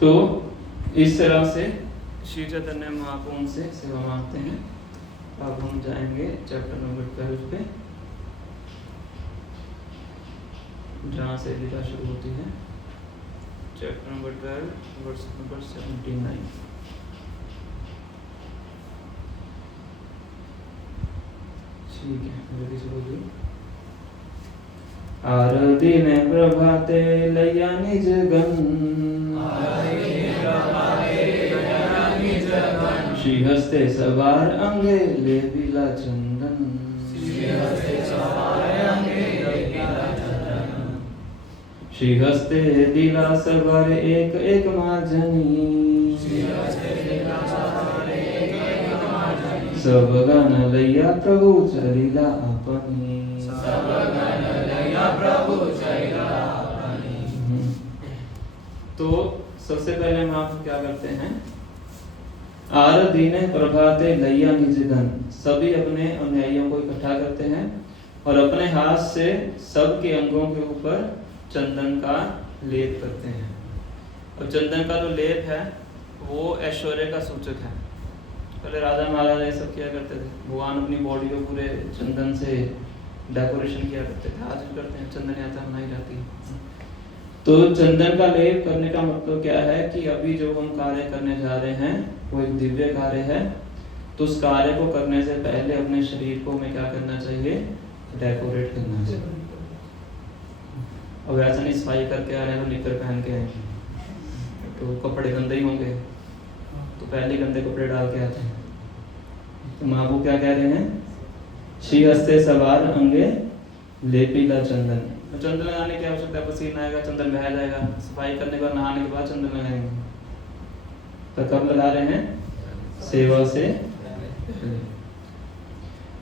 तो इस तरह से श्री चैतन्य महाप्रभु से सेवा मांगते हैं। अब हम जाएंगे चैप्टर नंबर 12 पे, जहाँ से लीला शुरू होती है। Chapter number 12 verse number 79। ठीक है, जल्दी से बोलिए। आरती ने प्रभाते लैया निज गन, श्री हस्ते सवार अंगे ले बिला चंदन, श्री हस्ते दिला सवार एक एक मार्जनी, सब गान लैया प्रभु चलिला अपनी। तो सबसे पहले हम आप क्या करते हैं? आरती ने प्रभाते लैया निज गन, सभी अपने अनुयायियों को इकट्ठा करते हैं और अपने हाथ से सबके अंगों के ऊपर चंदन का लेप करते हैं। और चंदन का जो लेप है वो ऐश्वर्य का सूचक है। पहले राजा महाराजा ये सब किया करते थे, भगवान अपनी बॉडी को पूरे चंदन से डेकोरेशन किया करते थे, आज भी करते हैं, चंदन यात्रा मनाई जाती है। तो चंदन का लेप करने का मतलब क्या है कि अभी जो हम कार्य करने जा रहे हैं वो एक दिव्य कार्य है, तो उस कार्य को करने से पहले अपने शरीर को हमें क्या करना चाहिए, डेकोरेट करना चाहिए। अब ऐसा नहीं सफाई करके आ रहे हैं तो निकर पहन के आएंगे तो कपड़े गंदे ही होंगे, तो पहले गंदे कपड़े डाल के आते हैं। तो महाबू क्या कह रहे हैं, श्री हस्ते सवार अंगे लेपीला चंदन। तो चंदन लगाने की आवश्यकता है, पसीना आएगा चंदन बह जाएगा, सफाई करने के बाद नहाने के बाद चंदन लगाएंगे। तो कब लगा रहे हैं, सेवा से पहले।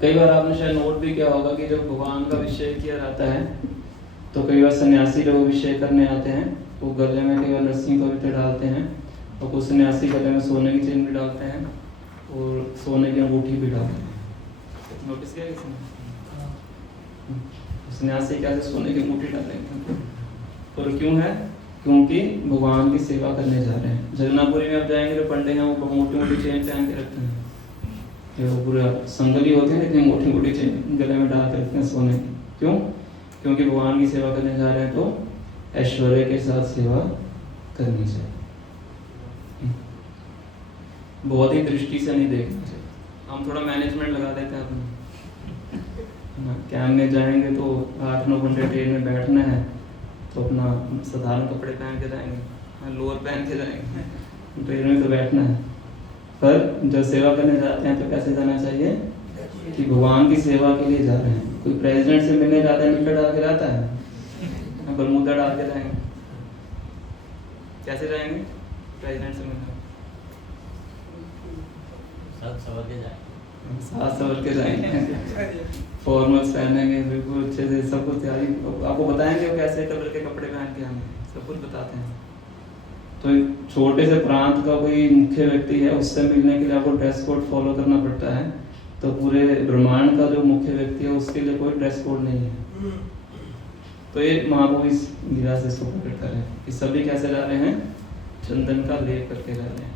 कई बार आपने शायद नोट भी किया होगा कि जब भगवान का अभिषेक किया जाता है तो कई बार सन्यासी लोग अभिषेक करने आते हैं तो गले में कई बार रस्सी पवित्र डालते हैं, और कुछ सन्यासी गले में सोने की चेन भी डालते हैं और सोने की अंगूठी भी डालते हैं। नोटिस किया किसने? सन्यासी कैसे सोने की अंगूठी डालेंगे? और क्यों है? क्योंकि भगवान की सेवा करने जा रहे हैं। जगन्नाथपुरी में आप जाएंगे तो पंडे हैं वो मोटी मोटी चेन पहन के रखते हैं, वो पूरा संगली होते हैं लेकिन मोटी मोटी चेन गले में डाल के रखते हैं सोने की। क्यों? क्योंकि भगवान की सेवा करने जा रहे हैं तो ऐश्वर्य के साथ सेवा करनी चाहिए, बहुत ही दृष्टि से नहीं देखना चाहिए। हम थोड़ा मैनेजमेंट लगा देते हैं अपना, कैंप में जाएंगे तो 8-9 घंटे ट्रेन में बैठना है तो अपना साधारण कपड़े पहन के जाएंगे, लोअर पहन के जाएंगे, ट्रेन में तो बैठना है। पर जब सेवा करने जाते हैं तो कैसे जाना चाहिए कि भगवान की सेवा के लिए जा रहे हैं। कोई प्रेसिडेंट से मिलने जाता है निकर डाल के जाता है, बरमूदा डाल के जाएंगे, कैसे जाएंगे प्रेसिडेंट से मिलने? साथ सवर के जाएंगे, फॉर्मल्स पहनेंगे, बिल्कुल अच्छे से सब कुछ तैयारी, आपको बताएंगे वो कैसे कलर के कपड़े पहन के आएंगे, सब कुछ बताते हैं। तो एक छोटे से प्रांत का कोई मुख्य व्यक्ति है, उससे मिलने के लिए आपको ड्रेस कोड फॉलो करना पड़ता है। तो पूरे ब्रह्मांड का जो मुख्य व्यक्ति है उसके लिए कोई ड्रेस कोड नहीं है। तो ये महाप्रभु इस लीला से इसको प्रकट कर रहे हैं कि सभी कैसे जा रहे हैं, चंदन का लेप करके जा रहे हैं।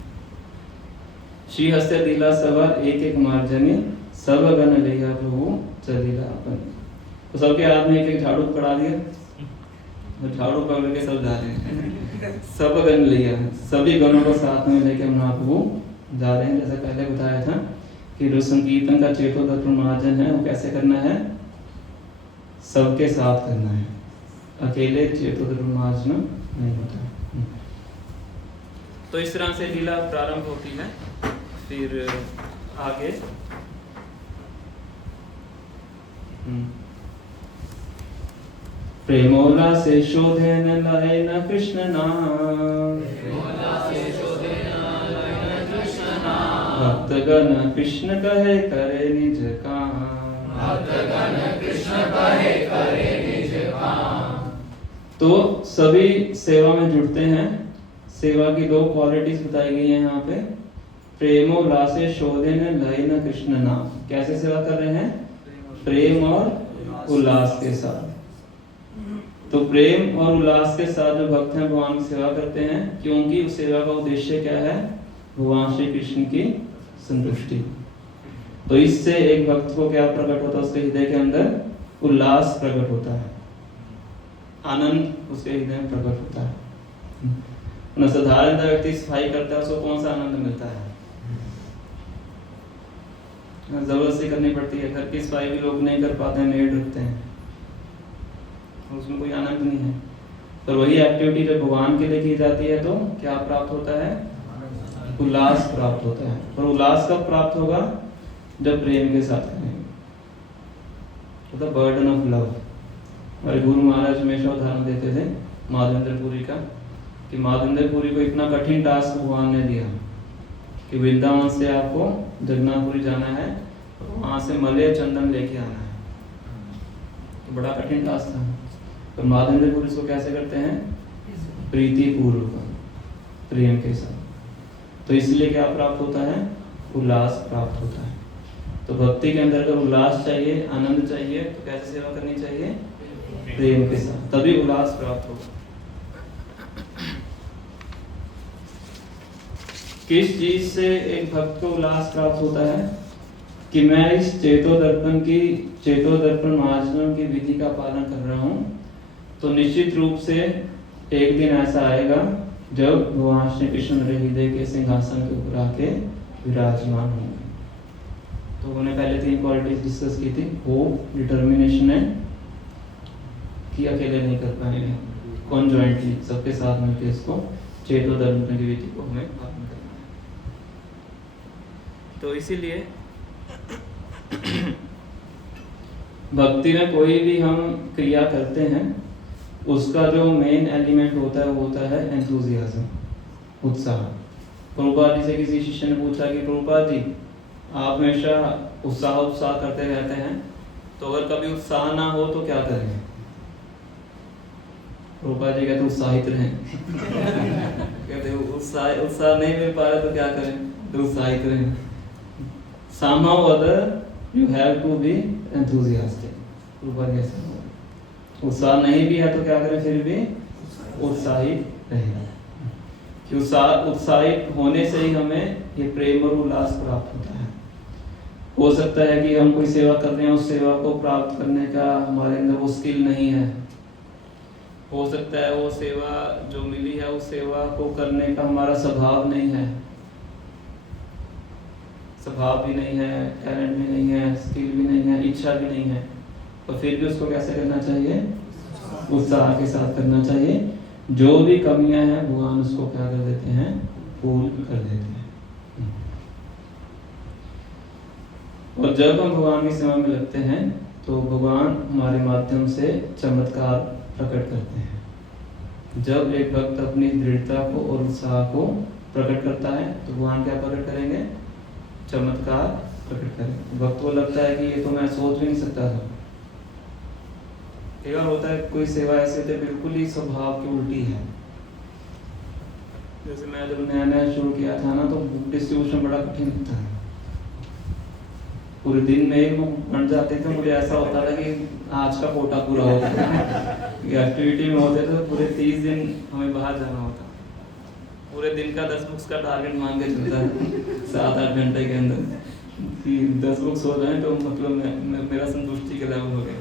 श्री हस्ते लीला सवार एक एक मार्जने सब गण लिया प्रभु चलीला अपन। तो सबके हाथ में एक एक झाड़ू पकड़ा दिया, झाड़ू पकड़ के सब जा रहे हैं, सब गण लिया, सभी गणों को साथ में लेके महाप्रभु जा रहे हैं। जैसे पहले बताया था कि जो संकीर्तन का चेतोतत्व मार्जन है वो कैसे करना है, सबके साथ करना है, अकेले चेतोतत्व मार्जन नहीं होता। तो इस तरह से लीला प्रारंभ होती है। फिर आगे प्रेमोला से शोधे न लाए न कृष्ण नाम, भक्तगण कृष्ण कहे करे निज काम, तो सभी सेवा में जुड़ते हैं। सेवा की 2 क्वालिटीज बताई गई हैं यहाँ पे। प्रेमोल्लासे शोधेन लयेन कृष्ण नाम, कैसे सेवा कर रहे हैं, प्रेम और उल्लास के साथ। तो प्रेम और उल्लास के साथ जो भक्त हैं भगवान की सेवा करते हैं, क्योंकि उस सेवा का उद्देश्य क्या है, भगवान श्री कृष्ण की संतुष्टि। तो इससे एक भक्त को क्या प्रकट होता है, उसके हृदय के अंदर उल्लास प्रकट होता है, आनंद उसके हृदय में प्रकट होता है। साधारण व्यक्ति सफाई करता है, उसको कौन सा आनंद मिलता है, जबरदस्ती करनी पड़ती है। घर की सफाई भी लोग नहीं कर पाते हैं, मेड रखते हैं, उसमें कोई आनंद नहीं है। पर वही एक्टिविटी जब भगवान के लिए की जाती है तो क्या प्राप्त होता है, उल्लास प्राप्त होता है। पर उल्लास कब प्राप्त होगा, जब प्रेम के साथ करेंगे, तो बर्डन ऑफ लव। हमारे गुरु महाराज हमेशा उदाहरण देते थे माधवेंद्रपुरी का, कि माधवेंद्रपुरी को इतना कठिन टास्क भगवान ने दिया कि वृंदावन से आपको जगन्नाथपुरी जाना है, वहां से मलय चंदन लेके आना है। तो बड़ा कठिन टास्क था, पर माधवेंद्रपुरी इसको कैसे करते हैं, प्रीति पूर्वक, प्रेम के साथ। तो इसलिए क्या प्राप्त होता है, उल्लास प्राप्त होता है। तो भक्ति के अंदर अगर उल्लास चाहिए, आनंद चाहिए, तो कैसे सेवा करनी चाहिए, प्रेम के साथ, तभी उल्लास प्राप्त होगा। किस चीज से एक भक्त को उल्लास प्राप्त होता है कि मैं इस चेतोदर्पण महाजनों की विधि का पालन कर रहा हूँ, तो निश्चित रूप से एक दिन ऐसा आएगा जब भगवान श्री कृष्ण मेरे हृदय के सिंहासन के ऊपर आके विराजमान होंगे। तो उन्होंने पहले 3 क्वालिटीज डिस्कस की थी, होप, डिटर्मिनेशन है कि अकेले नहीं कर पाएंगे, कॉन्जॉइंटली सबके साथ मिलकर इसको चेतोदर्पण की विधि को हमें पालन करना है। तो इसीलिए भक्ति में कोई भी हम क्रिया करते हैं, उसका जो मेन एलिमेंट होता है वो होता है एंथुजियाज्म, उत्साह। प्रभुपाद जी से किसी शिष्य ने पूछा कि प्रभुपाद जी आप हमेशा उत्साह करते रहते हैं, तो अगर कभी उत्साह ना हो तो क्या करें? प्रभुपाद जी कहते उत्साहित रहें। कहते उत्साह नहीं मिल पा रहा तो क्या करें? तो उत्साहित रहें। somehow other you have to be enthusiastic। Prabhupada ji ऐसा बोले। उत्साह नहीं भी है तो क्या करें? फिर भी उत्साहित रहें, कि उत्साहित होने से ही हमें ये प्रेम और उल्लास प्राप्त होता है। हो सकता है कि हम कोई सेवा कर रहे हैं, उस सेवा को प्राप्त करने का हमारे अंदर वो स्किल नहीं है। हो सकता है वो सेवा जो मिली है उस सेवा को करने का हमारा स्वभाव नहीं है, स्वभाव भी नहीं है, टैलेंट भी नहीं है, स्किल भी नहीं है, इच्छा भी नहीं है, और फिर भी उसको कैसे करना चाहिए? उत्साह के साथ करना चाहिए। जो भी कमियां हैं भगवान उसको क्या कर देते हैं? पूर्ण कर देते हैं। और जब हम भगवान की सेवा में लगते हैं तो भगवान हमारे माध्यम से चमत्कार प्रकट करते हैं। जब एक भक्त अपनी दृढ़ता को और उत्साह को प्रकट करता है तो भगवान क्या प्रकट करेंगे? चमत्कार प्रकट करेंगे। भक्त को लगता है कि ये तो मैं सोच भी नहीं सकता था। एक बार होता है कोई सेवा ऐसे थे बिल्कुल ही स्वभाव की उल्टी है। जैसे मैं जब नया शुरू किया था ना, तो बुक डिस्ट्रीब्यूशन बड़ा कठिन लगता है। पूरे दिन में एक बुक बन जाते थे, मुझे ऐसा होता था कि आज का कोटा पूरा हो गया। एक्टिविटी में होते थे पूरे 30 दिन हमें बाहर जाना होता, पूरे दिन का 10 बुक्स का टारगेट मान के चलता है 7-8 घंटे के अंदर, कि 10 बुक्स हो जाए तो मतलब मेरा संतुष्टि के लेवल हो गया।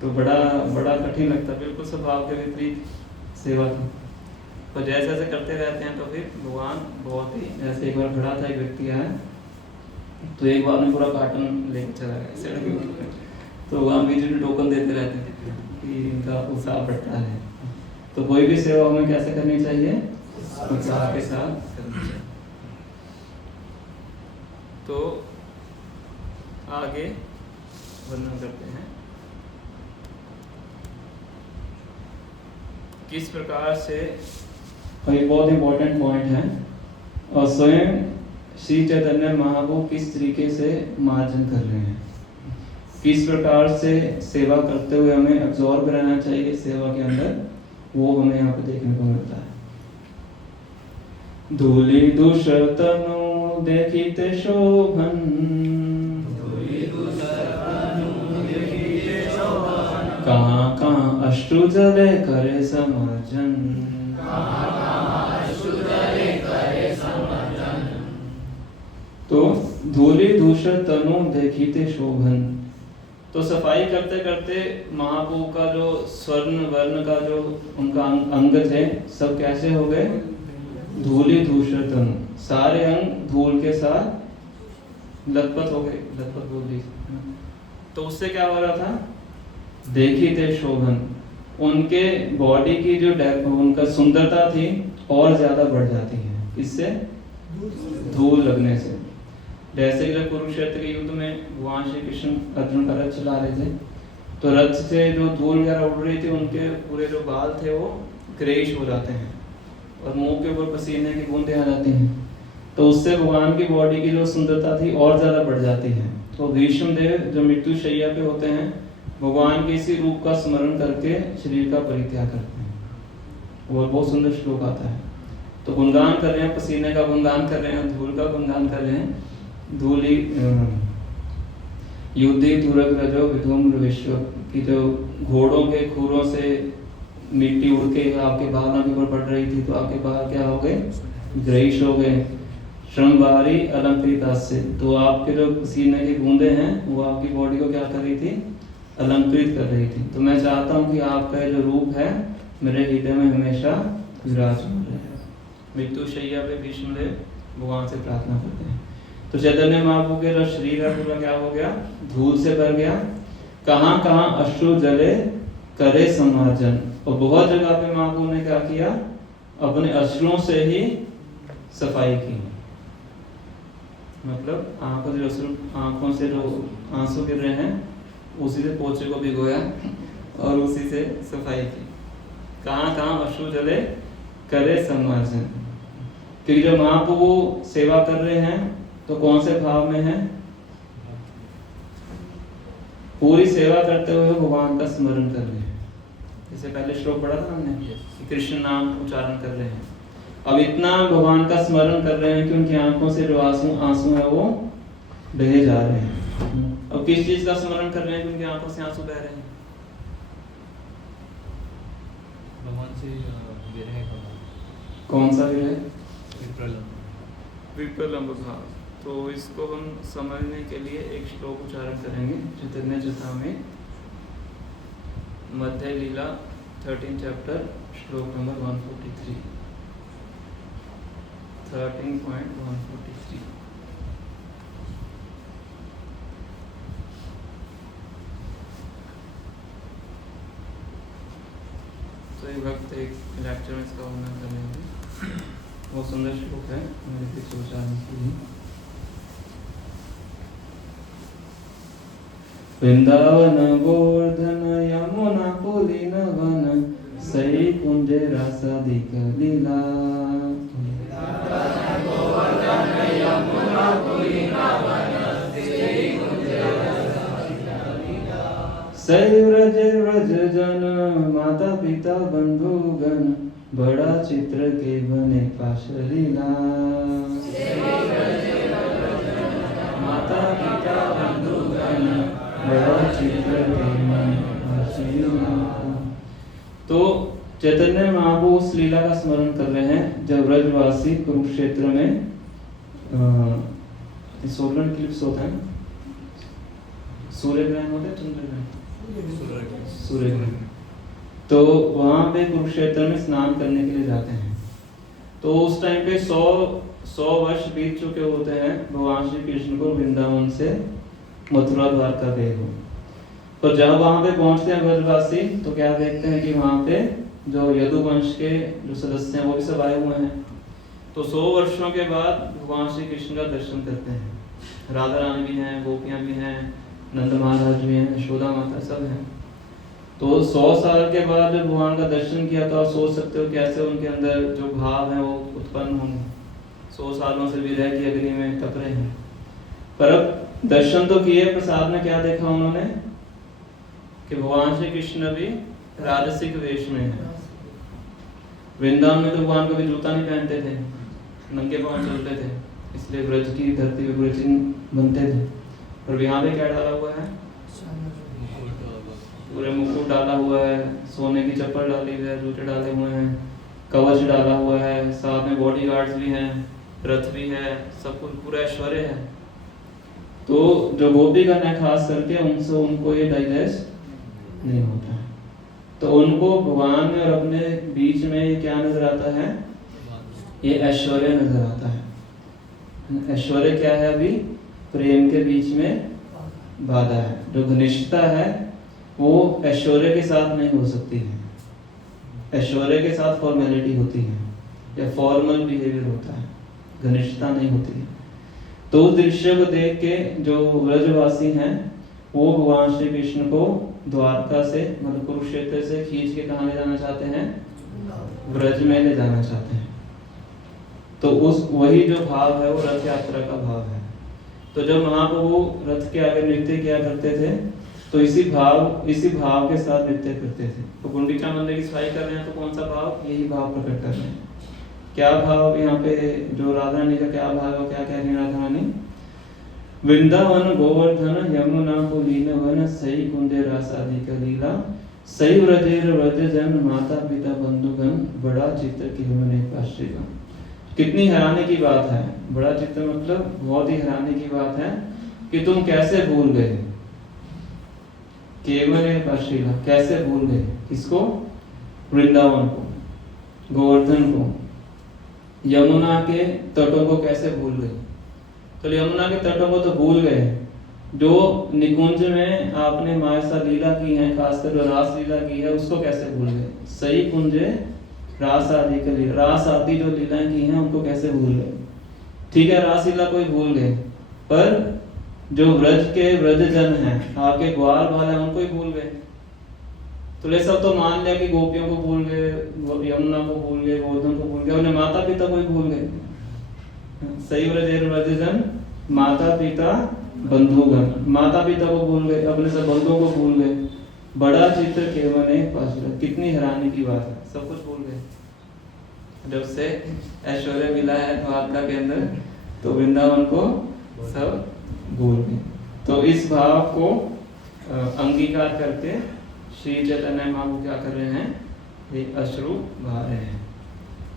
तो बड़ा कठिन लगता, बिल्कुल स्वभाव के विपरीत सेवा थी। पर जैसे जैसे करते रहते हैं तो फिर भगवान बहुत ही, जैसे एक बार खड़ा था, एक व्यक्ति आया तो एक बार में पूरा कार्टन लेके चला गया सड़क के ऊपर। तो वहाँ बीच में टोकन देते रहते थे कि इनका उत्साह बढ़ता है। तो कोई भी सेवा हमें कैसे करनी चाहिए? उत्साह के साथ करनी चाहिए। तो आगे वर्णन करते हैं किस प्रकार से, एक बहुत इंपॉर्टेंट पॉइंट है, और स्वयं श्री चैतन्य महाप्रभु किस तरीके से मार्जन कर रहे हैं, किस प्रकार से सेवा करते हुए हमें अब्सॉर्ब रहना चाहिए सेवा के अंदर, वो हमें यहाँ पे देखने को मिलता है। धूलि दूषर तनु देखिते शोभन, कहाँ कहाँ अश्रु जले करे समर्जन, तो धूलि दूषर तनु देखिते शोभन। तो सफाई करते करते महाप्रभु का जो स्वर्ण वर्ण का जो उनका अंग थे सब कैसे हो गए? धूलि दूषर तनु, सारे अंग धूल के साथ लथपथ हो गए। लथपथ बोल दी। तो उससे क्या हो रहा था? देखिते शोभन, उनके बॉडी की जो उनका सुंदरता थी और ज्यादा बढ़ जाती है इससे, धूल लगने से। जैसे जब कुरुक्षेत्र के युद्ध में भगवान श्री कृष्ण अर्जुन का रथ चला रहे थे, तो रथ से जो धूल वगैरह उड़ रही थी, उनके पूरे जो बाल थे वो ग्रेइश हो जाते हैं और मुंह के ऊपर पसीने की बूंदें आ जाती हैं। तो उससे भगवान की बॉडी की जो सुंदरता थी और ज्यादा बढ़ जाती है। तो भीष्म देव जो मृत्यु शैया पे होते हैं, भगवान के इसी रूप का स्मरण करके शरीर का परित्याग करते हैं। और बहुत सुंदर श्लोक आता है। तो गुणगान कर रहे हैं, पसीने का गुणगान कर रहे हैं, धूल का गुणगान कर रहे हैं। धूलि युद्धि तुरग रजो विधूम्र विश्व, की जो घोड़ों के खुरों से मिट्टी उड़ के आपके बालों के ऊपर पड़ रही थी, तो आपके बाल क्या हो गए? ग्रेइश हो गए। श्रमवारी अलंकृता से, तो आपके जो सीने की बूंदें हैं वो आपकी बॉडी को क्या कर रही थी, अलंकृत कर रही थी। तो मैं चाहता हूँ कि आपका ये जो रूप है मेरे हृदय में हमेशा विराजमान रहे। मृत्यु शैया पे भीष्मदेव भगवान से प्रार्थना करते हैं। तो चैतन्य महाप्रभु के जो शरीर है पूरा क्या हो गया, धूल से भर गया। कहाँ कहाँ अश्रु जले करे समार्जन, और बहुत जगह पे महाप्रभु ने क्या किया, अपने अश्रुओं से ही सफाई की। मतलब आंखों से जो आंसू गिर रहे हैं उसी से पोछे को भिगोया और उसी से सफाई की। कहाँ कहाँ अश्रु जले करे समार्जन, क्योंकि जब महाप्रभु सेवा कर रहे हैं तो कौन से भाव में है, पूरी सेवा करते हुए भगवान का स्मरण कर रहे हैं। जैसे पहले श्लोक पढ़ा था हमने कि कृष्ण नाम उच्चारण कर रहे हैं। अब इतना भगवान का स्मरण कर रहे हैं कि उनकी आंखों से जो आंसू है वो बहे जा रहे हैं। अब किस चीज का स्मरण कर रहे हैं कि उनकी आंखों से आंसू बह रहे हैं, भगवान से विरह का कौन सा विरह, विप्रलंब भाव। तो इसको हम समझने के लिए एक श्लोक उच्चारण करेंगे चैतन्य चेता में, मध्य लीला 13 चैप्टर श्लोक नंबर 143, 13.143। तो ये वक्त एक लेक्चर में इसका वर्णन करेंगे। बहुत सुंदर श्लोक है मेरे पीछे उच्चारण के लिए। वृंदावन गोवर्धन यमुना पुलिन वन सई कुंज रासादिक लीला। सई व्रज व्रज जन माता पिता बंधुगण बड़ा चित्र के बने पाश लीला। माता पिता बंधुगण बड़ा चित्र के बने पाश लीला। तो चैतन्य महाप्रभु उस लीला का स्मरण कर रहे हैं जब ब्रजवासी कुरुक्षेत्र में सोलर क्लिप्स होता है, सूर्य ग्रहण होता है, चंद्र ग्रहण, सूर्य ग्रहण। तो वहां पे कुरुक्षेत्र में स्नान करने के लिए जाते हैं। तो उस टाइम पे 100 वर्ष बीत चुके होते हैं भगवान श्री कृष्ण को वृंदावन से मथुरा द्वारका गए हो। तो जब वहां पे पहुंचते हैं ब्रजवासी तो क्या देखते हैं कि वहां पे जो यदुवंश के जो सदस्य हैं वो भी सब आए हुए हैं। तो 100 वर्षों के बाद भगवान श्री कृष्ण का दर्शन करते हैं। राधा रानी भी हैं, गोपियां भी हैं, नंद महाराज भी हैं, यशोदा माता सब हैं। तो 100 साल के बाद जब भगवान का दर्शन किया तो आप सोच सकते हो कैसे उनके अंदर जो भाव है वो उत्पन्न होंगे। 100 सालों से विरह की अग्नि में तप रहे हैं। पर अब दर्शन तो किए, प्रसाद में क्या देखा उन्होंने कि भगवान श्री कृष्ण भी राजसिक वेश में है। वृंदावन में तो भगवान कभी जूता नहीं पहनते थे, नंगे पांव चलते थे, इसलिए ब्रज की धरती पे बुरे चिन्ह बनते थे। और यहाँ पे क्या डाला हुआ है, पूरे मुकुट डाला हुआ है, सोने की चप्पल डाली हुई है, जूते डाले हुए हैं, कवच डाला हुआ है, साथ में बॉडीगार्ड्स भी हैं, रथ भी है, सब कुछ पूरा ऐश्वर्य है। तो जो गोपीगण है खास करके उनसे उनको ये डाइजेस्ट नहीं होता है। तो उनको भगवान में और अपने बीच में क्या नजर आता है, ये ऐश्वर्य नजर आता है। ऐश्वर्य क्या है, अभी प्रेम के बीच में बाधा है। जो घनिष्ठता है वो ऐश्वर्य के साथ नहीं हो सकती है। ऐश्वर्य के साथ फॉर्मेलिटी होती है या फॉर्मल बिहेवियर होता है, घनिष्ठता नहीं होती है। तो उस दृश्य को देख के जो ब्रजवासी हैं वो भगवान श्री कृष्ण को द्वारका से मतलब कुरुक्षेत्र से खींच के कहाँ ले जाना चाहते हैं, ब्रज में ले जाना चाहते हैं। तो उस वही जो भाव है वो रथ यात्रा का भाव है। तो जब महाप्रभु रथ के आगे नृत्य किया करते थे तो इसी भाव के साथ नृत्य करते थे। तो गुंडीचा मंदिर की सफाई कर रहे हैं तो कौन सा भाव, यही भाव प्रकट कर रहे हैं। क्या भाव यहाँ पे जो राधा रानी का क्या भाव है, क्या कह रही है राधा रानी, वृंदावन गोवर्धन यमुना पुलीन वन सई कुंजे रासादिक लीला सई व्रजेर व्रज जन माता पिता बंधुगण बड़ा चित्र की हमने पाश्रिका। कितनी हैरानी की बात है, बड़ा चित्र मतलब बहुत ही हैरानी की बात है कि तुम कैसे भूल गए, केवल काशीला कैसे भूल गए, किसको? वृंदावन को, गोवर्धन को, यमुना के तटों को कैसे भूल गए? तो यमुना के तटों को तो भूल गए, जो निकुंज में आपने माया लीला की है, खासकर जो रास लीला की है, उसको कैसे भूल गए? सही कुंज रास आदि के लिए, रास आदि जो लीलाएं की हैं उनको कैसे भूल गए? ठीक है, रास लीला कोई भूल गए, पर जो व्रज के व्रज जन हैं, आपके ग्वाल वाले हैं, उनको ही भूल गए। तो ये सब तो मान लिया कि गोपियों को भूल गए, यमुना को भूल गए, गोवर्धन को भूल गए, उन्हें माता पिता को ही भूल गए। सही व्रज जन माता पिता बंधुगण, माता पिता को भूल गए, अपने सब बंधुओं को भूल गए। बड़ा चित्र केवल पाशुर, कितनी हैरानी की बात है, सब कुछ भूल गए। जब से ऐश्वर्य मिला है द्वारका के अंदर, तो वृंदावन को सब भूल गए। तो इस भाव को अंगीकार करके श्री चैतन्य महाप्रभु क्या कर रहे हैं? ये अश्रु बहा रहे हैं,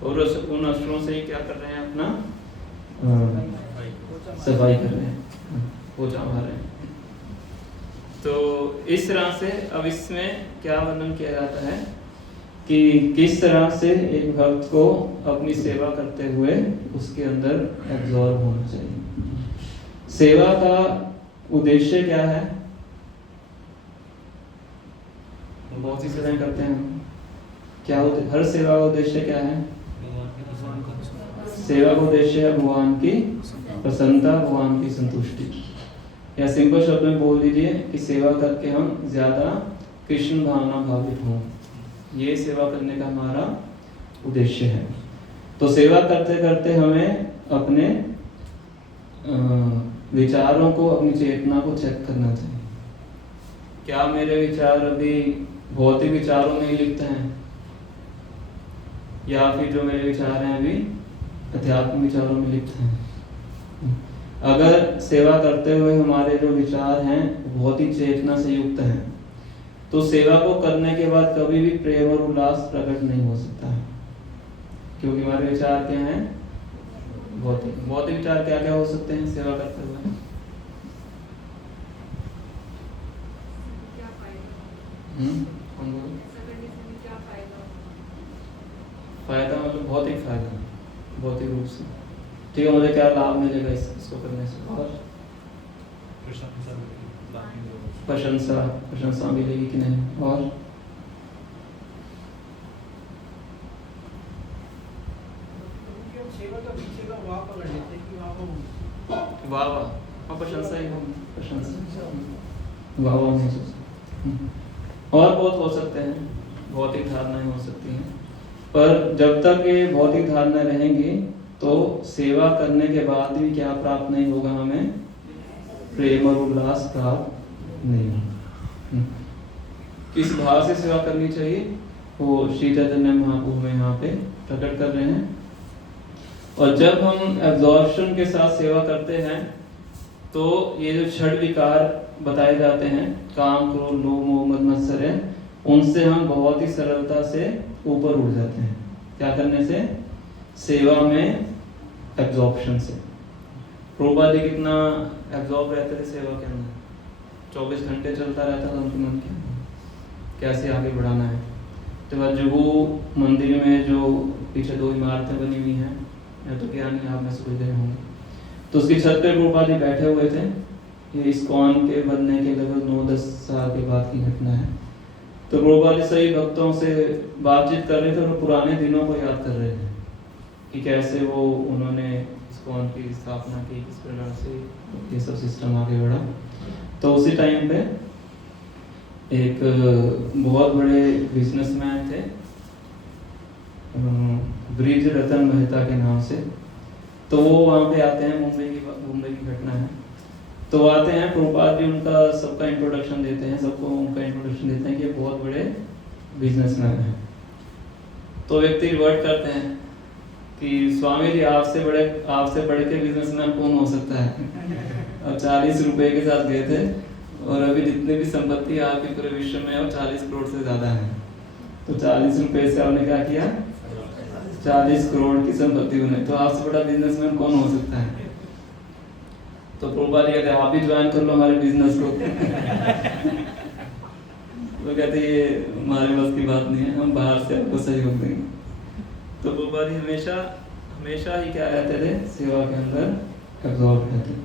और उन अश्रुओं से ही क्या कर रहे हैं? अपना सफाई कर रहे हैं, पोछा मार रहे हैं। तो इस तरह से अब इसमें क्या वर्णन किया जाता है कि किस तरह से एक भक्त को अपनी सेवा करते हुए उसके अंदर एब्जॉर्ब होना चाहिए। सेवा का उद्देश्य क्या है? बहुत सी सेवाएं करते हैं, क्या होते? हर सेवा का उद्देश्य क्या है? सेवा का उद्देश्य है भगवान की प्रसन्नता, भगवान की संतुष्टि, या सिंपल शब्द में बोल दीजिए कि सेवा करके हम ज्यादा कृष्ण भावना भावित हों, ये सेवा करने का हमारा उद्देश्य है। तो सेवा करते करते हमें अपने विचारों को, अपनी चेतना को चेक करना चाहिए। क्या मेरे विचार अभी भौतिक विचारों में ही लिप्त हैं, या फिर जो मेरे विचार हैं अभी अध्यात्म विचारों में लिप्त हैं? अगर सेवा करते हुए हमारे जो विचार हैं बहुत ही चेतना से युक्त हैं, तो सेवा को करने के बाद कभी भी प्रेम और उल्लास प्रकट नहीं हो सकता है, क्योंकि हमारे विचार क्या हैं? भौतिक विचार क्या क्या हो सकते हैं सेवा करते हुए? फायदा मतलब भौतिक फायदा, भौतिक रूप से, ठीक है, मुझे क्या लाभ मिलेगा इसको करने से? और प्रशंसा मिलेगी कि नहीं? और वाह वाह, प्रशंसा ही होगी, प्रशंसा वाह वाह नहीं सोच। और बहुत हो सकते हैं, भौतिक धारणाएं हो सकती हैं, पर जब तक ये भौतिक धारणाएं रहेंगी तो सेवा करने के बाद भी क्या प्राप्त नहीं होगा? हमें प्रेम और उल्लास प्राप्त नहीं होगा। किस भाव से सेवा करनी चाहिए वो श्री चैतन्य महाप्रभु में यहाँ पे प्रकट कर रहे हैं। और जब हम एब्जॉर्प्शन के साथ सेवा करते हैं तो ये जो छह विकार बताए जाते हैं, काम, क्रोध, लोभ, मोह, मद, मत्सर्य, उनसे हम बहुत ही सरलता से ऊपर उठ जाते हैं। क्या करने से? सेवा में एब्जॉर्प्शन से। प्रभुपाद जी कितना एब्जॉर्ब रहते थे सेवा के अंदर, 24 घंटे चलता रहता था उनके मन के अंदर, कैसे आगे बढ़ाना है। तो बाद जुहू मंदिर में जो पीछे 2 इमारतें बनी हुई हैं, या तो क्या नहीं आप में से कुछ गए होंगे, तो उसकी छत पे प्रभुपाद जी बैठे हुए थे। ये इस्कॉन के बनने के लगभग 9-10 साल के बाद की घटना है। तो प्रभुपाद जी सही भक्तों से बातचीत कर रहे थे और पुराने दिनों को याद कर रहे थे कि कैसे वो उन्होंने इस्कॉन की स्थापना की, किस प्रकार से ये सब सिस्टम आगे बढ़ा। तो उसी टाइम पे एक बहुत बड़े बिजनेसमैन थे, ब्रिज रतन मेहता के नाम से। तो वो वहाँ पे आते हैं, मुंबई की घटना है। तो वो आते हैं, प्रभुपाद जी उनका सबका इंट्रोडक्शन देते हैं, सबको उनका इंट्रोडक्शन देते हैं कि ये बहुत बड़े बिजनेसमैन हैं। तो व्यक्ति रिवर्ट करते हैं कि स्वामी जी आपसे बढ़ के बिजनेसमैन कौन हो सकता है। अब 40 रुपए के साथ गए थे और अभी जितनी भी संपत्ति आपके पूरे विश्व में है वो 40 करोड़ से ज्यादा है। तो 40 रुपए से आपने क्या किया? 40 करोड़ की संपत्ति होने, तो आपसे बड़ा बिजनेसमैन कौन हो सकता है? तो प्रभुपाद जी कहते हैं आप भी ज्वाइन कर लो हमारे बिजनेस को। वो कहते हैं ये हमारे बस की बात नहीं है, हम बाहर से आपको सहयोग देंगे। तो प्रभुपाद जी हमेशा ही क्या रहते थे, सेवा के अंदर एब्जॉर्ब रहते थे।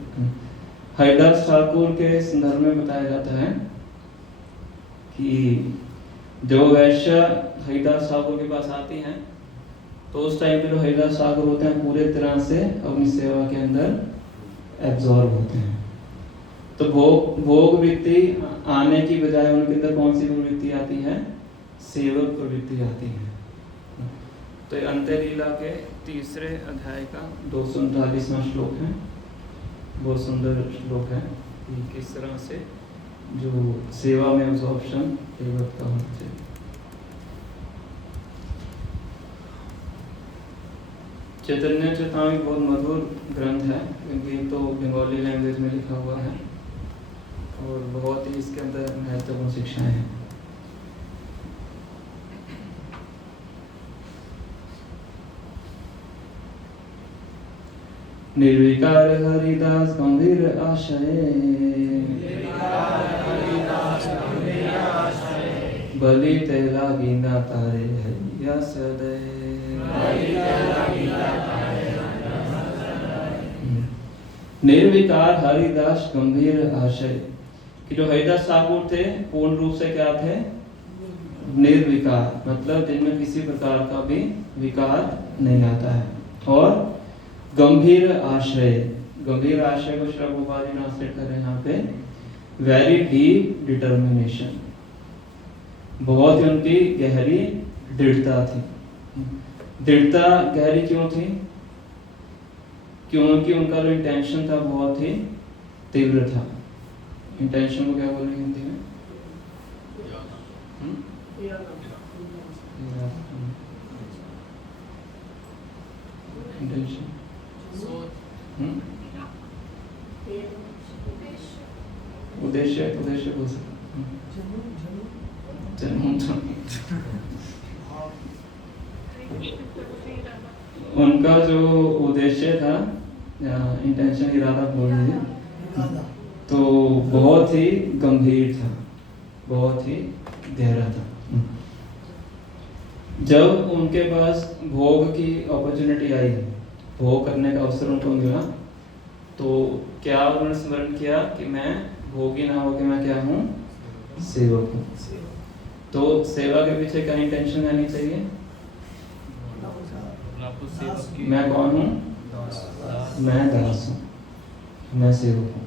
हरिदास ठाकुर के संदर्भ में बताया जाता है कि जो वैश्य हरिदास ठाकुर के पास आती हैं तो उस टाइम पे जो हरिदास ठाकुर होते हैं पूरे तरह से अपनी सेवा के अंदर एब्जॉर्ब होते हैं। तो भोग वृत्ति आने की बजाय उनके अंदर कौन सी प्रवृत्ति आती है? सेवक प्रवृत्ति आती है। तो अंत्य लीला के 3 अध्याय का 239वां श्लोक है, बहुत सुंदर श्लोक है कि किस तरह से जो सेवा में एब्जॉर्प्शन सेवक का होना चाहिए। चैतन्य चेतावनी बहुत मधुर ग्रंथ है क्योंकि तो बंगाली लैंग्वेज में लिखा हुआ है और बहुत ही इसके अंदर महत्वपूर्ण शिक्षाएं हैं। निर्विकार हरिदास गंभीर आशय, बलि ते लागी ना तारे हरिया सदय। निर्विकार हरिदास गंभीर आशय कि जो हरिदास ठाकुर थे पूर्ण रूप से क्या थे? निर्विकार, मतलब जिनमें किसी प्रकार का भी विकार नहीं आता है। और गंभीर आशय, गंभीर आशय को श्री गोपाल जी ट्रांसलेट कर रहे हैं यहाँ पे, वेरी डीप डिटर्मिनेशन, बहुत ही उनकी गहरी दृढ़ता थी। दृढ़ता गहरी क्यों थी? क्योंकि उनका जो इंटेंशन था बहुत ही तीव्र था। इंटेंशन को क्या बोलेंगे हिंदी में? इंटेंशन, उद्देश्य, उद्देश्य बोल सकते। उनका जो उद्देश्य था, इंटेंशन, इरादा बोल दीजिए, तो बहुत ही गंभीर था, बहुत ही गहरा था। जब उनके पास भोग की अपॉर्चुनिटी आई, भोग करने का अवसर उनको मिला, तो क्या उन्होंने स्मरण किया कि मैं भोगी ना होकर मैं क्या हूँ? सेवक हूँ। तो सेवा के पीछे क्या इंटेंशन रहनी चाहिए? मैं कौन हूँ? मैं दास हूँ, मैं सेवक हूँ।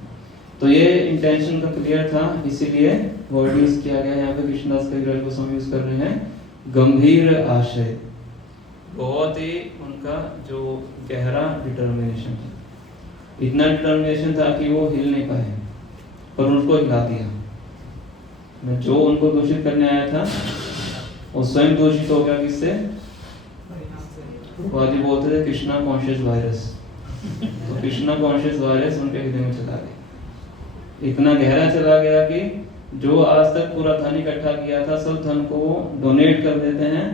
तो ये इंटेंशन का क्लियर था, इसीलिए वर्ड यूज किया गया यहाँ पे। कृष्णदास कविराज गोस्वामी यूज कर रहे हैं गंभीर आशय, बहुत ही उनका जो गहरा डिटर्मिनेशन था, इतना डिटर्मिनेशन था कि वो हिल नहीं पाए, पर उनको हिला दिया। जो उनको दूषित करने आया था वो स्वयं दूषित हो गया। किससे? वादी बोलते थे कृष्णा कॉन्शियस वायरस, तो कृष्णा कॉन्शियस वायरस उनके हृदय में चला गया, इतना गहरा चला गया कि जो आज तक पूरा धन इकट्ठा किया था सब धन को डोनेट कर देते हैं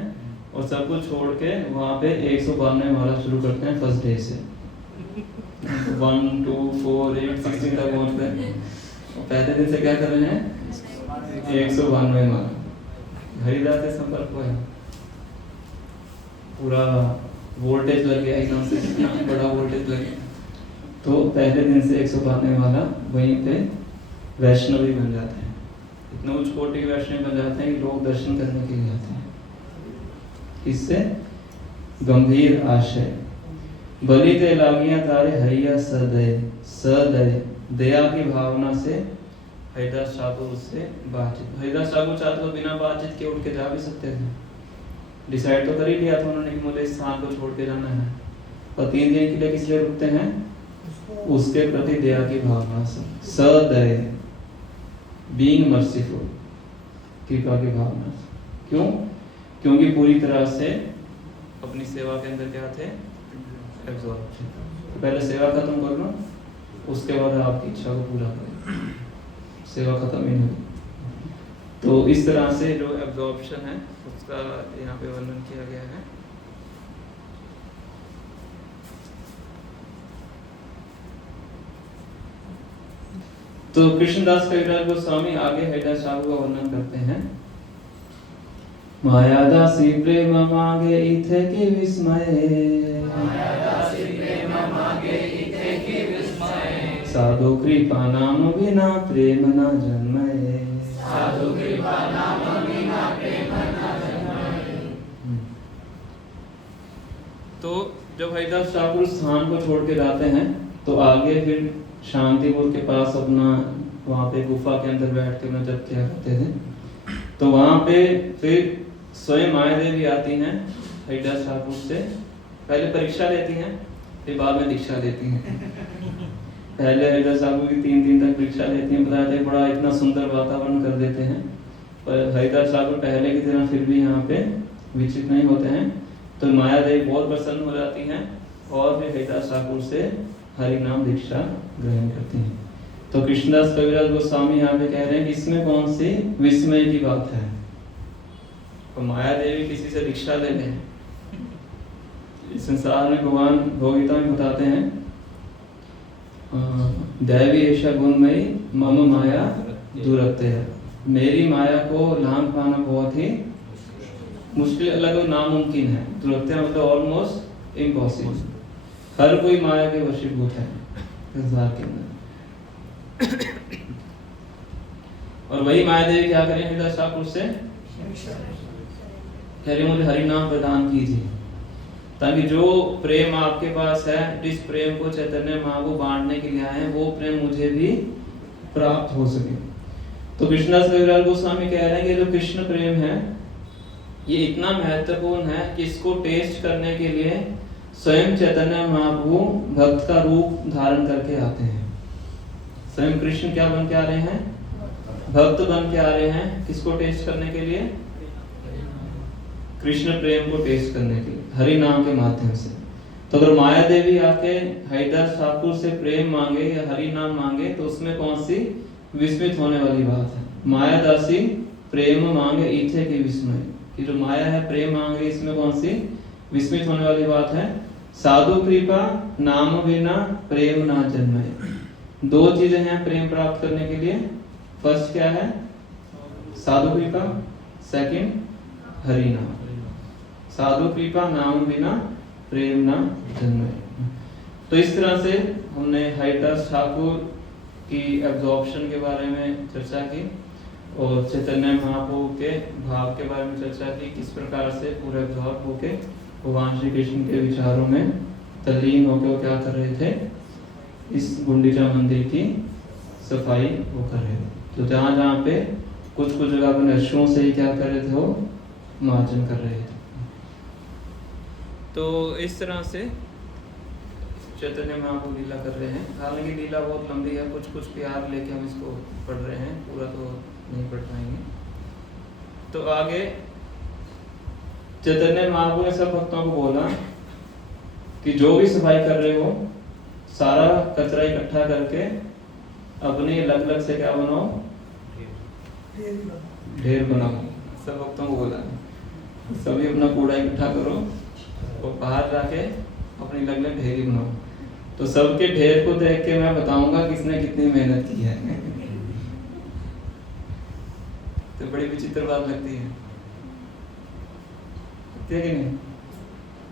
और सब कुछ छोड़ के वहाँ पे 192 माला शुरू करते हैं फर्स्ट डे से। 1 2 4 8 16 तक पहुँचते हैं। पहले दिन से क्या कर रहे हैं? 192 माला। हरिदास से संपर्क हुआ है, पूरा वोल्टेज लग गया एकदम से, इतना बड़ा वोल्टेज लग गया। तो पहले दिन से 192 माला वहीं पे वैष्णवी बन जाते हैं, इतने उच्च कोटि के वैष्णव बन जाते हैं कि लोग दर्शन करने के लिए आते हैं। इससे गंभीर आशय, बलि ते लागियां तारे हरिया सदय, सदय दया की भावना से हरिदास ठाकुर उससे बातचीत। हरिदास ठाकुर चाहते तो बिना बातचीत के उठ के जा भी सकते थे, डिसाइड तो कर ही लिया था उन्होंने कि मुझे इस स्थान को छोड़ के जाना है, और 3 दिन के लिए किस लिए रुकते हैं? उसके प्रति दया की भावना से, सदय बीइंग मर्सीफुल, कृपा की भावना से। क्यों? क्योंकि पूरी तरह से अपनी सेवा के अंदर क्या थे? एब्जॉर्ब थे। तो पहले सेवा खत्म कर लो, उसके बाद आपकी इच्छा को पूरा करें, सेवा खत्म ही नहीं। तो इस तरह से जो एब्जॉर्प्शन है उसका यहाँ पे वर्णन किया गया है। तो कृष्णदास कविराज गोस्वामी आगे हरिदास ठाकुर का वर्णन करते हैं। माया दासी प्रेम मांगे इथे की विस्मय, साधु कृपा नाम बिना प्रेम न जन्मय। तो जब हरिदास ठाकुर स्थान को छोड़ के जाते हैं तो आगे फिर शांतिपुर के पास अपना वहाँ पे गुफा के अंदर बैठ के अपना जप किया करते थे। तो वहाँ पे फिर स्वयं माया देवी आती हैं हरिदास ठाकुर से, पहले परीक्षा लेती हैं फिर बाद में दीक्षा लेती हैं। पहले हरिदास ठाकुर की 3 दिन तक परीक्षा लेती हैं, बताते हैं बड़ा इतना सुंदर वातावरण कर देते हैं, पर हरिदास ठाकुर पहले की तरह फिर भी यहाँ पे विचलित नहीं होते हैं। तो माया देवी बहुत प्रसन्न हो जाती हैं और फिर हरिदास ठाकुर से हरि नाम दीक्षा ग्रहण करती हैं। तो कृष्णदास कविराज गोस्वामी यहाँ पे कह रहे हैं कि इसमें कौन सी विस्मय की बात है। तो माया देवी किसी से दीक्षा ले लें, इस संसार में भगवान भगवगीता में बताते हैं दैवी ऐसा गुणमयी मम माया दुरत्य, मेरी माया को लांघ पाना बहुत ही मुश्किल, अलग नामुमकिन है। दुरत्य मतलब ऑलमोस्ट इम्पॉसिबल। हर कोई माया के वशीभूत है संसार के अंदर। और वही माया देवी क्या करें हरिदास ठाकुर से कह रही मुझे हरि नाम प्रदान कीजिए, ताकि जो प्रेम आपके पास है, जिस प्रेम को चैतन्य महाप्रभु बांटने के लिए आए हैं, वो प्रेम मुझे भी प्राप्त हो सके। तो कृष्णदास कविराज गोस्वामी कह रहे हैं कि जो कृष्ण प्रेम है ये इतना महत्वपूर्ण है कि इसको टेस्ट करने के लिए स्वयं चैतन्य महाप्रभु भक्त का रूप धारण करके आते हैं। स्वयं कृष्ण क्या बन के आ रहे हैं? भक्त बन के आ रहे हैं। किसको टेस्ट करने के लिए? कृष्ण प्रेम को टेस्ट करने के लिए हरि नाम के माध्यम से। तो अगर माया देवी आके हरिदास ठाकुर से प्रेम मांगे या हरि नाम मांगे तो उसमें कौन सी विस्मित होने वाली बात है? माया दासी प्रेम मांगे इथे की विस्मय, कि जो माया है प्रेम मांगे, इसमें कौन सी विस्मित होने वाली बात है? साधु कृपा नाम बिना प्रेम ना जन्मे। 2 चीजें हैं प्रेम प्राप्त करने के लिए। फर्स्ट क्या है? साधु कृपा, सेकंड हरि नाम। साधु कृपा नाम बिना प्रेम ना जन्मे। तो इस तरह से हमने हरिदास ठाकुर की एब्जॉर्प्शन के बारे में चर्चा की और चैतन्य महाप्रभु के भाव के बारे में चर्चा की, किस प्रकार से पूरे एब्जॉर्ब होके भगवान श्री कृष्ण के विचारों में तल्लीन होकर वो क्या कर रहे थे? इस गुंडीचा मंदिर की सफाई वो कर रहे थे। तो जहाँ जहाँ पे कुछ जगह पर नशों से ही क्या कर रहे थे? वो मार्जन कर रहे थे। तो इस तरह से चैतन्य महाप्रभु लीला कर रहे हैं। हालांकि लीला बहुत लंबी है, कुछ प्यार लेके हम इसको पढ़ रहे हैं, पूरा तो नहीं पढ़ पाएंगे। तो आगे चैतन्य महाप्रभु ने सब भक्तों को बोला कि जो भी सफाई कर रहे हो सारा कचरा इकट्ठा करके अपने अलग से क्या बनाओ? ढेर बनाओ। सब भक्तों को बोला सभी अपना कूड़ा इकट्ठा करो और बाहर जाके अपनी अलग ढेरी बनाओ। तो सबके ढेर को देख के मैं बताऊंगा किसने कितनी मेहनत की है। तो बड़ी विचित्र बात लगती है कि नहीं?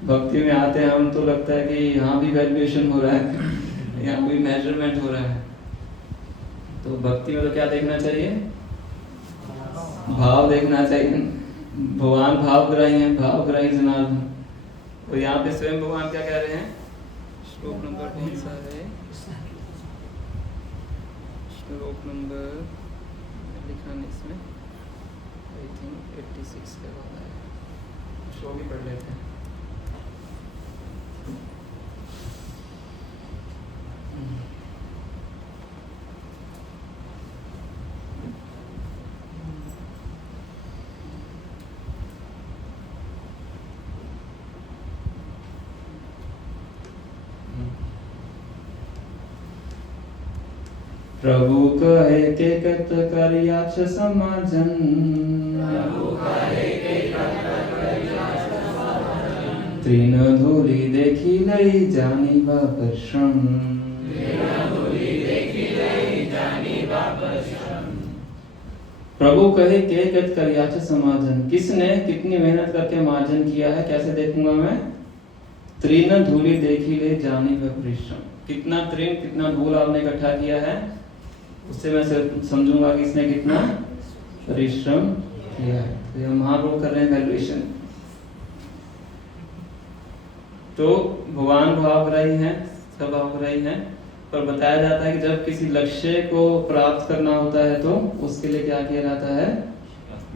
भक्ति में आते हैं हम तो लगता है कि यहाँ भी वैल्यूएशन हो रहा है, यहाँ भी मेजरमेंट हो रहा है। तो भक्ति में तो क्या देखना चाहिए? भाव देखना चाहिए। भगवान भावग्राही हैं, भावग्राही जनार्दन। तो यहाँ पे स्वयं भगवान क्या कह रहे हैं? श्लोक नंबर कौन सा है? श्लोक नंबर लिखा नहीं इसमें, आई थिंक 86 के बाद है। श्लोक ही पढ़ लेते हैं। प्रभु कहे के कत करियाछ समाजन, तृण धूलि देखी लई जानी बा प्रश्न। प्रभु कहे के गत करियाच समाजन, किसने कितनी मेहनत करके मार्जन किया है, कैसे देखूंगा मैं? तृण धूलि देखी ले जानी वह परिश्रम, कितना तृण कितना धूल आपने इकट्ठा किया है, उससे मैं समझूंगा कि इसने कितना परिश्रम किया है। तो ये महाप्रभु कर रहे हैं वैल्यूएशन। तो भगवान भावग्राही हैं, सब भावग्राही हैं, पर बताया जाता है कि जब किसी लक्ष्य को प्राप्त करना होता है तो उसके लिए क्या किया जाता है?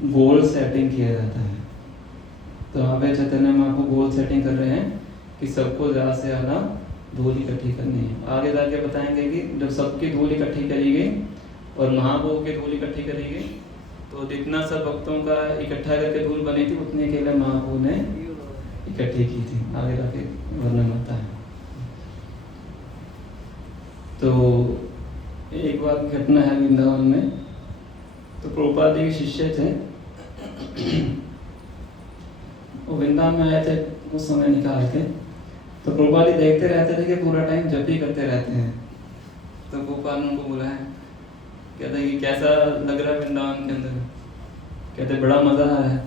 गोल सेटिंग किया जाता है। तो यहाँ पे चैतन्य महाप्रभु गोल सेटिंग कर रहे हैं कि सबको ज़्यादा से ज़्यादा धूल इकट्ठी करनी है। आगे जाके बताएंगे कि जब सबकी धूल इकट्ठी करी गई और महाप्रभु की धूल इकट्ठी करी गई तो जितना सब भक्तों का इकट्ठा करके धूल बनी थी उतने के लिए महाप्रभु ने इकट्ठी की थी। आगे जाके वर्णन होता है। तो एक बार घटना है वृंदावन में। तो प्रभुपाद जी के शिष्य थे, वो वृंदावन में आए थे कुछ समय निकाल के। तो प्रभुपाद जी देखते रहते थे कि पूरा टाइम जप ही करते रहते हैं। तो प्रभुपाद ने उनको बुलाया, कहते हैं कि कैसा लग रहा है वृंदावन के अंदर? कहते बड़ा मजा आ रहा है।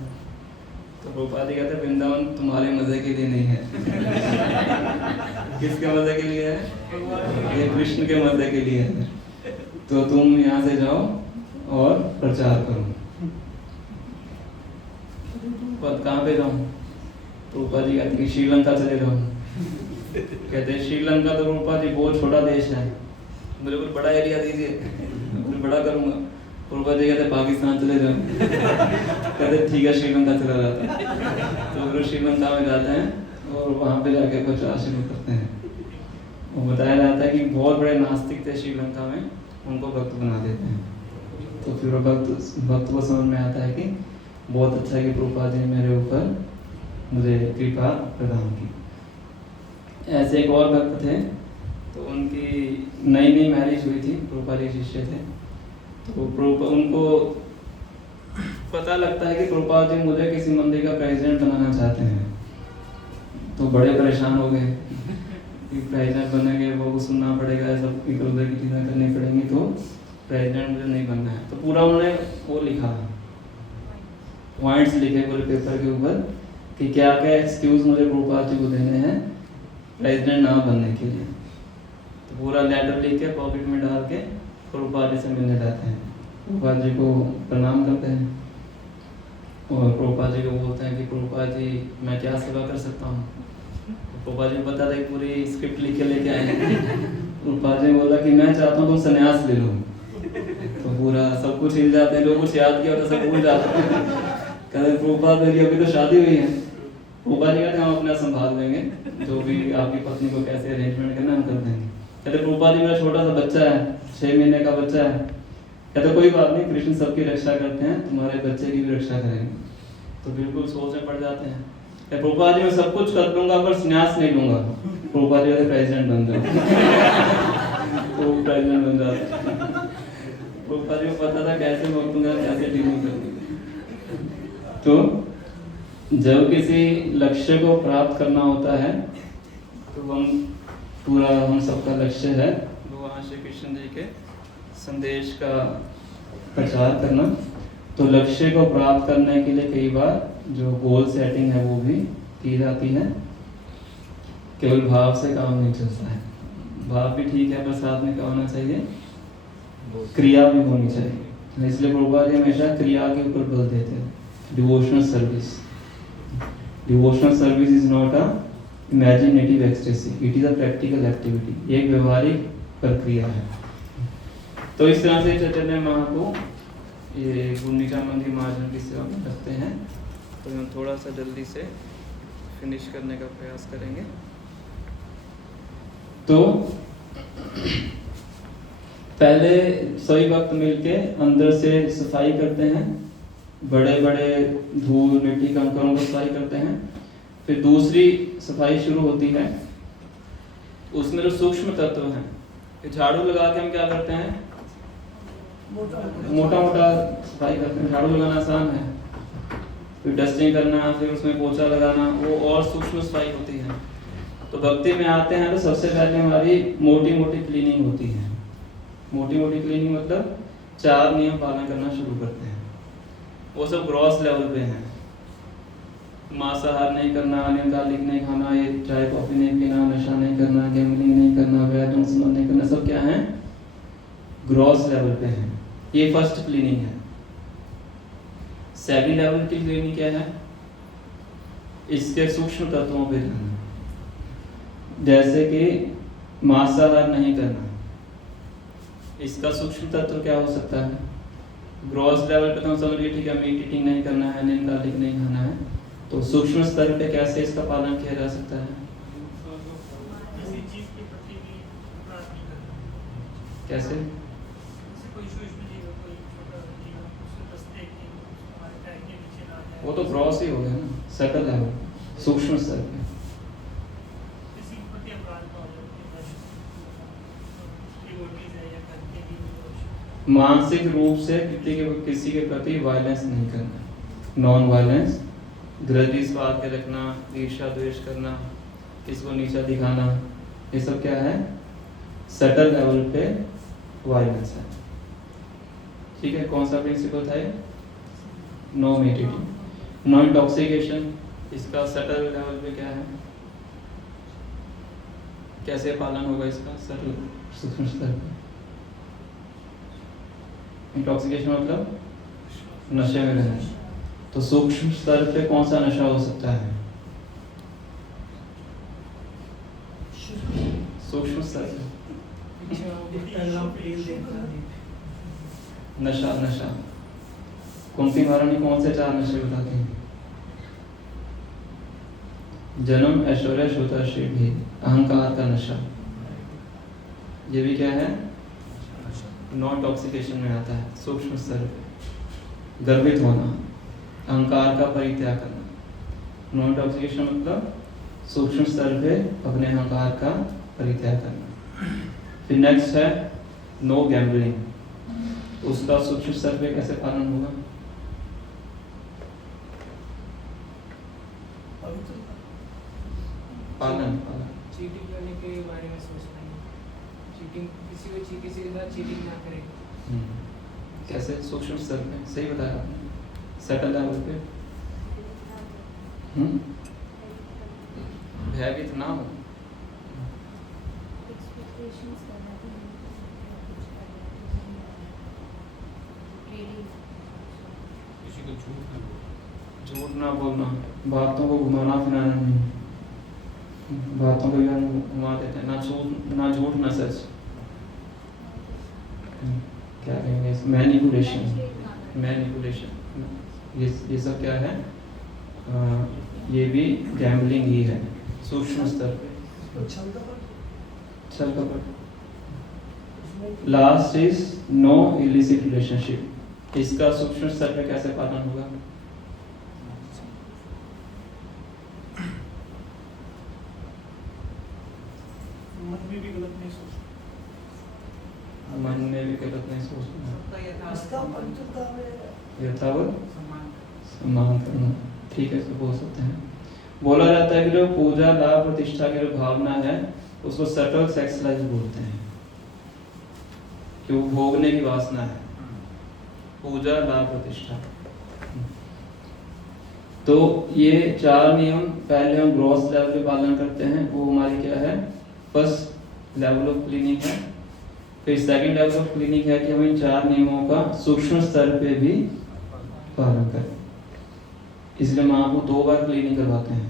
तो प्रभुपाद जी कहते वृंदावन तुम्हारे मजे के लिए नहीं है। किसके मजे के लिए है? ये कृष्ण के मजे के लिए है। तो तुम यहाँ से जाओ और प्रचार करो। कहाँ पे जाऊँ? प्रभुपाद जी कहते हैं श्रीलंका चले जाओ। कहते हैं श्रीलंका तो प्रभुपाद जी बहुत छोटा देश है, मुझे कुछ बड़ा एरिया दीजिए, कुछ बड़ा करूँगा। प्रभुपाद जी कहते पाकिस्तान चले जाओ। कहते ठीक है श्रीलंका चला जाता है। तो फिर श्रीलंका में जाते हैं और वहाँ पे जाके प्रचार शुरू करते हैं। वो बताया जाता है कि बहुत बड़े नास्तिक थे श्रीलंका में, उनको भक्त बना देते हैं। तो फिर भक्त को समझ में आता है कि बहुत अच्छा है कि प्रभुपाद जी ने मेरे ऊपर मुझे कृपा प्रदान की। ऐसे एक और भक्त थे, तो उनकी नई नई मैरिज हुई थी, प्रभुपाद जी शिष्य थे। तो उनको पता लगता है कि प्रभुपाद जी मुझे किसी मंदिर का प्रेसिडेंट बनाना चाहते हैं। तो बड़े परेशान हो गए कि प्रेसिडेंट बनेंगे, वो सुनना पड़ेगा, सब इधर उधर की चीज़ें करनी पड़ेंगी, तो प्रेसिडेंट मुझे नहीं बनना है। तो पूरा उन्होंने वो लिखा, पॉइंट्स लिखे पूरे पेपर के ऊपर कि क्या क्या एक्सक्यूज मुझे प्रभुपाद जी को देने हैं प्रेसिडेंट ना बनने के लिए। तो पूरा लेटर लिख के पॉकेट में डाल के प्रभुपाद जी से मिलने जाते हैं। प्रभुपाद जी को प्रणाम करते हैं और प्रभुपाद जी को बोलते हैं कि प्रभुपाद जी मैं क्या सेवा कर सकता हूँ। प्रभुपाद जी को पता था कि पूरी स्क्रिप्ट लिख के लेके आए हैं। प्रभुपाद जी ने बोला कि मैं चाहता हूँ तुम संन्यास ले लो। तो पूरा सब कुछ हिल जाते हैं, जो कुछ याद किया होता सब भूल जाते हैं। कहते प्रभुपाद मेरी अभी तो शादी हुई है। प्रभुपाद जी कहते हम अपना संभाल लेंगे, जो भी आपकी पत्नी को कैसे अरेंजमेंट करना हम कर देंगे। कहते प्रभुपाद जी मेरा छोटा सा बच्चा है, 6 महीने का बच्चा है। कहते कोई बात नहीं, कृष्ण सबकी रक्षा करते हैं, तुम्हारे बच्चे की भी रक्षा करेंगे। तो बिल्कुल सोच में पड़ जाते हैं। कहते प्रभुपाद जी मैं सब कुछ कर दूंगा पर संन्यास नहीं लूंगा। प्रभुपाद जी कहते प्रेसिडेंट बन जाओ। तो प्रेसिडेंट बन जाता। प्रभुपाद जी को पता था कैसे भक्तों कैसे डीलिंग करनी। तो जब किसी लक्ष्य को प्राप्त करना होता है तो हम सबका लक्ष्य है भगवान श्री कृष्ण जी के संदेश का प्रचार करना। तो लक्ष्य को प्राप्त करने के लिए कई बार जो गोल सेटिंग है वो भी की जाती है। केवल भाव से काम नहीं चलता है, भाव भी ठीक है पर साथ में क्या होना चाहिए? क्रिया भी होनी चाहिए। इसलिए प्रभुपाद जी हमेशा क्रिया के ऊपर बल देते हैं। Devotional service, devotional service is not a imaginative ecstasy, it is a practical activity. एक व्यवहारिक प्रक्रिया है। तो इस तरह से चैतन्य महाप्रभु ये गुंडीचा मंदिर मार्जन की सेवा में रखते हैं। तो हम थोड़ा सा जल्दी से फिनिश करने का प्रयास करेंगे। तो पहले सभी भक्त मिलके अंदर से सफाई करते हैं, बड़े बड़े धूल मिट्टी कंकरों को सफाई करते हैं। फिर दूसरी सफाई शुरू होती है, उसमें जो सूक्ष्म तत्व हैं, झाड़ू लगा के हम क्या करते हैं? मोटा मोटा सफाई करते हैं। झाड़ू लगाना आसान है, फिर डस्टिंग करना, फिर उसमें पोछा लगाना, वो और सूक्ष्म सफाई होती है। तो भक्ति में आते हैं तो सबसे पहले हमारी मोटी मोटी क्लीनिंग होती है। मोटी मोटी क्लीनिंग मतलब 4 नियम पालन करना शुरू करते हैं। वो सब ग्रॉस लेवल पे हैं। मांसाहार नहीं करना, अनियन गार्लिक नहीं खाना, ये चाय कॉफी नहीं पीना, नशा नहीं करना, गैम्बलिंग नहीं करना, वैध संबंध नहीं करना, सब क्या है? ग्रॉस लेवल पे हैं। ये फर्स्ट क्लीनिंग है। सेकंड लेवल की क्लीनिंग क्या है? इसके सूक्ष्म तत्वों पे जाना, जैसे कि मांसाहार नहीं करना। इसका सूक्ष्म तत्व क्या हो सकता है? ग्रॉस लेवल पे तो हम समझ गए, ठीक है, मीट ईटिंग नहीं करना है, अनियन गार्लिक नहीं खाना है। तो सूक्ष्म स्तर पे कैसे इसका पालन किया जा सकता है? किसी चीज के प्रति भी अपराध नहीं करना। कैसे? जैसे कोई सूक्ष्म जीव है, कोई छोटा जीव है, उससे बस देखें, हमारे पैर के नीचे ना जाए। वो तो ग्रॉस ही हो गया ना, सटल लेवल, सूक्ष्म स्तर पे। किसी के प्रति अपराध ना हो जाए, डिवोटीज है या घर के भी। मानसिक रूप से किसी के प्रति वायलेंस नहीं करना, नॉन वायलेंस। ग्रजी स्वाद के रखना, ईर्ष्या द्वेष करना, किसको नीचा दिखाना, ये सब क्या है? सटल लेवल पे वायलेंस है। ठीक है, कौन सा प्रिंसिपल था ये? No meat eating, no intoxication. इसका सटल लेवल पे क्या है? कैसे पालन होगा इसका सटल सूक्ष्म स्तर पे? इंटॉक्सिकेशन मतलब नशे में रहना। तो सूक्ष्म स्तर पे कौन सा नशा हो सकता है? सूक्ष्म स्तर पे नशा। नशा कुंती महारानी कौन से 4 नशे बताते हैं? जन्म, ऐश्वर्य, श्रोता, भी, अहंकार का नशा। ये भी क्या है? नॉन टॉक्सिकेशन में आता है, सूक्ष्म स्तर पे। गर्वित होना, अहंकार का परित्याग करना। नॉन टॉक्सिकेशन मतलब सूक्ष्म स्तर पे अपने अहंकार का परित्याग करना। फिर नेक्स्ट है नो गैम्बलिंग। उसका सूक्ष्म स्तर पे कैसे पालन होगा? पालन चीटिंग करने के बारे में सोचना है। चीटिंग किसी के साथ चीटिंग ना करें। कैसे? सूक्ष्म स्तर पे, सही बताया आपने, सटल लेवल पे। भयभीत ना हो। किसी को झूठ ना बोलना, बातों को घुमाना फिराना नहीं। बातों को भी हम घुमा देते हैं, ना झूठ ना सच। क्या कहेंगे? मैनिपुलेशन। ये सब क्या है? ये भी गैम्बलिंग ही है, सूक्ष्म स्तर पे। छल कपट। Last is no illicit relationship. इसका सूक्ष्म स्तर पे कैसे पालन होगा? मन में भी गलत नहीं सोचना। मन में भी गलत नहीं सोचना, यथावत सम्मान करना। ठीक है, इसको बोल सकते हैं। बोला जाता है कि जो पूजा, लाभ, प्रतिष्ठा की जो भावना है उसको सटल सेक्स लाइफ बोलते हैं, कि वो भोगने की वासना है। पूजा, लाभ, प्रतिष्ठा। तो ये 4 नियम पहले हम ग्रॉस लेवल पे पालन करते हैं, वो हमारी क्या है? फर्स्ट लेवल ऑफ क्लीनिंग है। फिर सेकंड लेवल ऑफ क्लीनिंग है कि हम इन 4 नियमों का सूक्ष्म स्तर पे भी पालन करें। इसलिए हम आपको 2 बार क्लीनिंग करवाते हैं।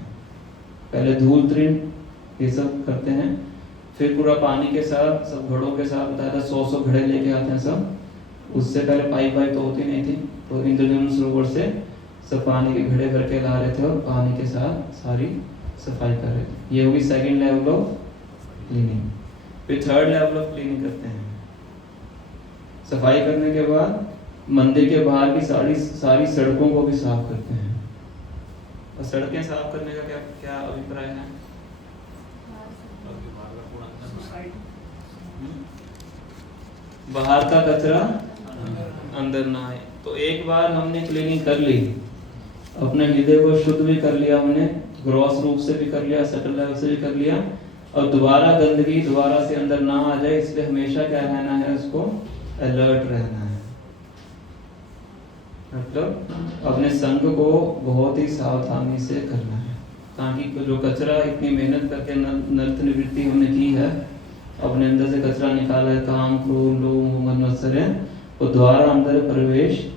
पहले धूल तृण ये सब करते हैं, फिर पूरा पानी के साथ, सब घड़ों के साथ, बताया था 100 घड़े लेके आते हैं सब। उससे पहले पाइप तो होती नहीं थी, तो इंद्रधनुष सरोवर से सब पानी के घड़े भर के ला रहे थे और पानी के साथ सारी सफाई कर रहे थे। ये होगी सेकंड लेवल ऑफ क्लीनिंग। फिर थर्ड लेवल ऑफ क्लीनिंग करते हैं। सफाई करने के बाद मंदिर के बाहर की सारी सड़कों को भी साफ करते हैं। और सड़कें साफ करने का क्या अभिप्राय है? बाहर का कचरा अंदर ना आए। तो एक बार हमने क्लीनिंग कर ली, अपने हृदय को शुद्ध भी कर लिया हमने, ग्रॉस रूप से भी कर लिया, सटल लेवल से भी कर लिया, और दोबारा गंदगी दोबारा से अंदर ना आ जाए, इसलिए हमेशा क्या रहना है? उसको अलर्ट रहना है। मतलब अपने संग को बहुत ही सावधानी से करना है, ताकि जो कचरा इतनी मेहनत करके नर्त निवृत्ति हमने की है, अपने अंदर से कचरा निकाला है, काम क्रोध लोभ मोह मत्सर है, वो द्वारा अंदर प्रवेश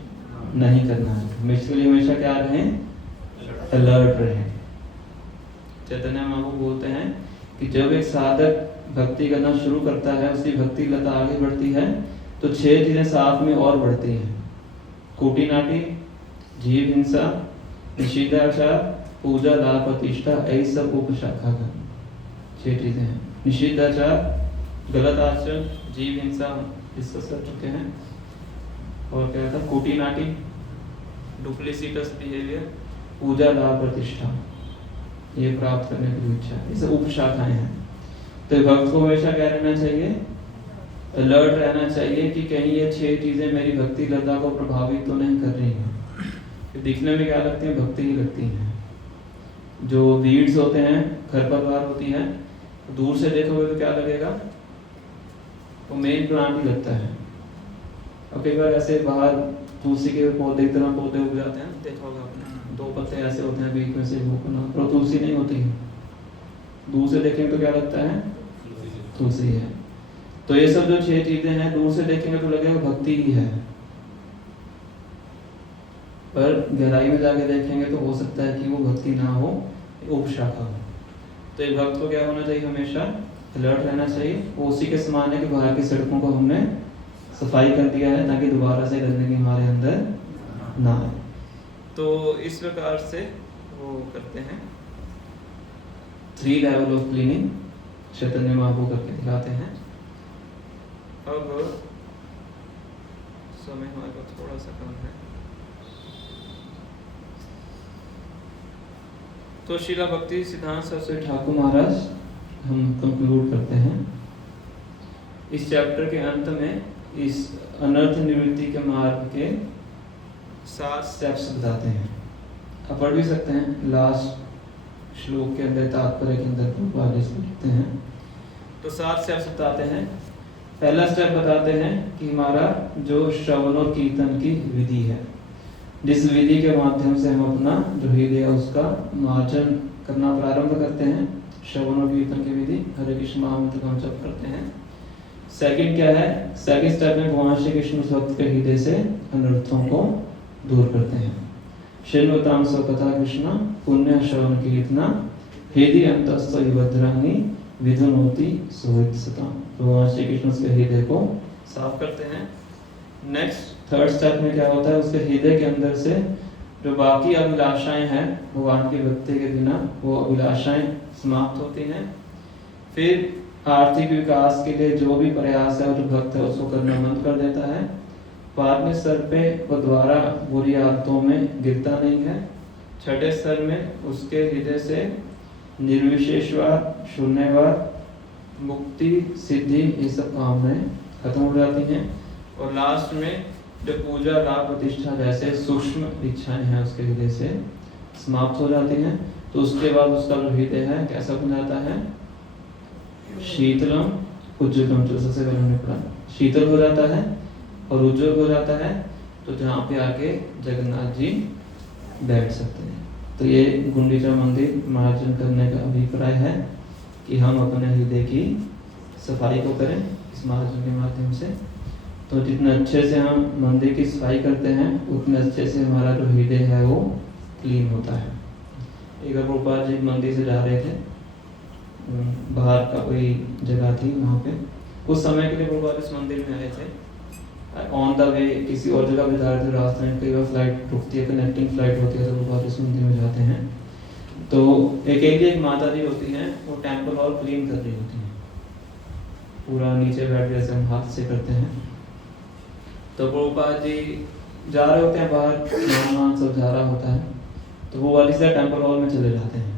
नहीं करना है। हमेशा क्या रहें, अलर्ट रहें। चैतन्य महाप्रभु बोलते हैं कि जब एक साधक भक्ति करना शुरू करता है, उसकी भक्ति लता आगे बढ़ती है, तो 6 चीजें साथ में और बढ़ती हैं। कोटि नाटी, जीव हिंसा, निषिद्धाचार, पूजा लाभ प्रतिष्ठा, ऐसी सब उपशाखा का 6 चीजें हैं। निषिद्धाचार, गलत आचरण, जीव हिंसा डिस्कस कर चुके हैं, और क्या था, कोटि नाटी, डुप्लीसिटस बिहेवियर, पूजा लाभ प्रतिष्ठा, ये प्राप्त करने की इच्छा, ये सब उपशाखाएं हैं। तो भक्त को हमेशा क्या रहना चाहिए, अलर्ट रहना चाहिए कि कहीं ये 6 चीजें मेरी भक्ति लता को प्रभावित तो नहीं कर रही हैं। दिखने में क्या लगती है, भक्ति ही लगती हैं। जो वीड्स होते हैं, खरपतवार होती है, तो दूर से देखोगे तो क्या लगेगा, वो मेन प्लांट ही लगता है। और कई बार ऐसे बाहर तुलसी के पौधे की तरह पौधे उग जाते हैं, देखा होगा आपने, 2 पत्ते ऐसे होते हैं, बीच में से वो और तुलसी नहीं होती है। दूर से देखेंगे तो क्या लगता है, तुलसी है। तो ये सब जो 6 चीजें हैं, दूर से देखेंगे तो लगेगा भक्ति ही है, पर गहराई में जाके देखेंगे तो हो सकता है कि वो भक्ति ना हो, उपशाखा हो। तो एक भक्त को क्या होना चाहिए, हमेशा अलर्ट रहना चाहिए। वो उसी के समान है कि बाहर की सड़कों को हमने सफाई कर दिया है, ताकि दोबारा से गंदगी हमारे अंदर ना आए। तो इस प्रकार से वो करते हैं 3 level of cleaning, Chaitanya Mahaprabhu करके दिखाते हैं। अब समय हमारे पास थोड़ा सा कम है, तो शीला भक्ति सिद्धांत सरस्वती ठाकुर महाराज हम कंक्लूड करते हैं। इस चैप्टर के अंत में इस अनर्थ निवृत्ति के मार्ग के 7 स्टेप्स बताते हैं। आप पढ़ भी सकते हैं, लास्ट श्लोक के अंदर, तात्पर्य के अंदर लिखते हैं। तो 7 स्टेप्स बताते हैं। पहला स्टेप बताते हैं कि हमारा जो श्रवण और कीर्तन की विधि है, जिस विधि के माध्यम से हम अपना जो हृदय है उसका मार्जन करना प्रारंभ करते हैं, श्रवण और कीर्तन की विधि, हरे कृष्ण महामंत्र का हम जप करते हैं। सेकंड क्या है, सेकंड स्टेप में भगवान श्री कृष्ण भक्त के हृदय से अनर्थों को दूर करते हैं। शृण्वतां स्वकथा कृष्ण पुण्य श्रवण कीर्तना हृदय अंतस्थ भद्रांगी विधुनोति सुहृदसतां। भगवान श्री कृष्ण उसके हृदय को साफ करते हैं। नेक्स्ट थर्ड स्टेप में क्या होता है, उसके हृदय के अंदर से जो बाकी अभिलाषाएं हैं भगवान की भक्ति के बिना, वो अभिलाषाएं समाप्त होती हैं। फिर आर्थिक विकास के लिए जो भी प्रयास है, जो भक्त है उसको करना बंद कर देता है। बाद में स्तर पे वो द्वारा बुरी आदतों में गिरता नहीं है। छठे स्तर में उसके हृदय से निर्विशेषवाद, शून्यवाद, मुक्ति, सिद्धि, ये सब कामनाएं खत्म हो जाती हैं। और लास्ट में जो पूजा लाभ प्रतिष्ठा जैसे सूक्ष्म इच्छाएं हैं उसके हृदय से समाप्त हो जाती हैं। तो उसके बाद उसका जो हृदय है कैसा बन जाता है, शीतलम उज्ज्वलम, जो सबसे पहले हमने पढ़ा, शीतल हो जाता है और उज्ज्वल हो जाता है। तो जहाँ पे आके जगन्नाथ जी बैठ सकते हैं। तो ये गुंडीचा मंदिर मार्जन करने का अभिप्राय है कि हम अपने हृदय की सफाई को करें इस मार्जन के माध्यम से। तो जितने अच्छे से हम मंदिर की सफाई करते हैं, उतने अच्छे से हमारा जो हृदय है वो क्लीन होता है। एक बार प्रभुपाद जी मंदिर से जा रहे थे, बाहर का कोई जगह थी, वहाँ पे कुछ समय के लिए प्रभुपाद इस मंदिर में आए थे। ऑन द वे किसी और जगह पे जा रहे थे, रास्ते में कई बार फ्लाइट रुकती है, कनेक्टिंग फ्लाइट होती है, तो प्रभुपाद इस मंदिर में जाते हैं। तो एक माता जी होती हैं, वो टेम्पल हॉल क्लीन कर रही होती हैं, पूरा नीचे बैठ जैसे हम हाथ से करते हैं। तो प्रभुपाद जी जा रहे होते हैं बाहर, मेहमान सब जा रहा होता है, तो वो वाली से टेम्पल हॉल में चले जाते हैं।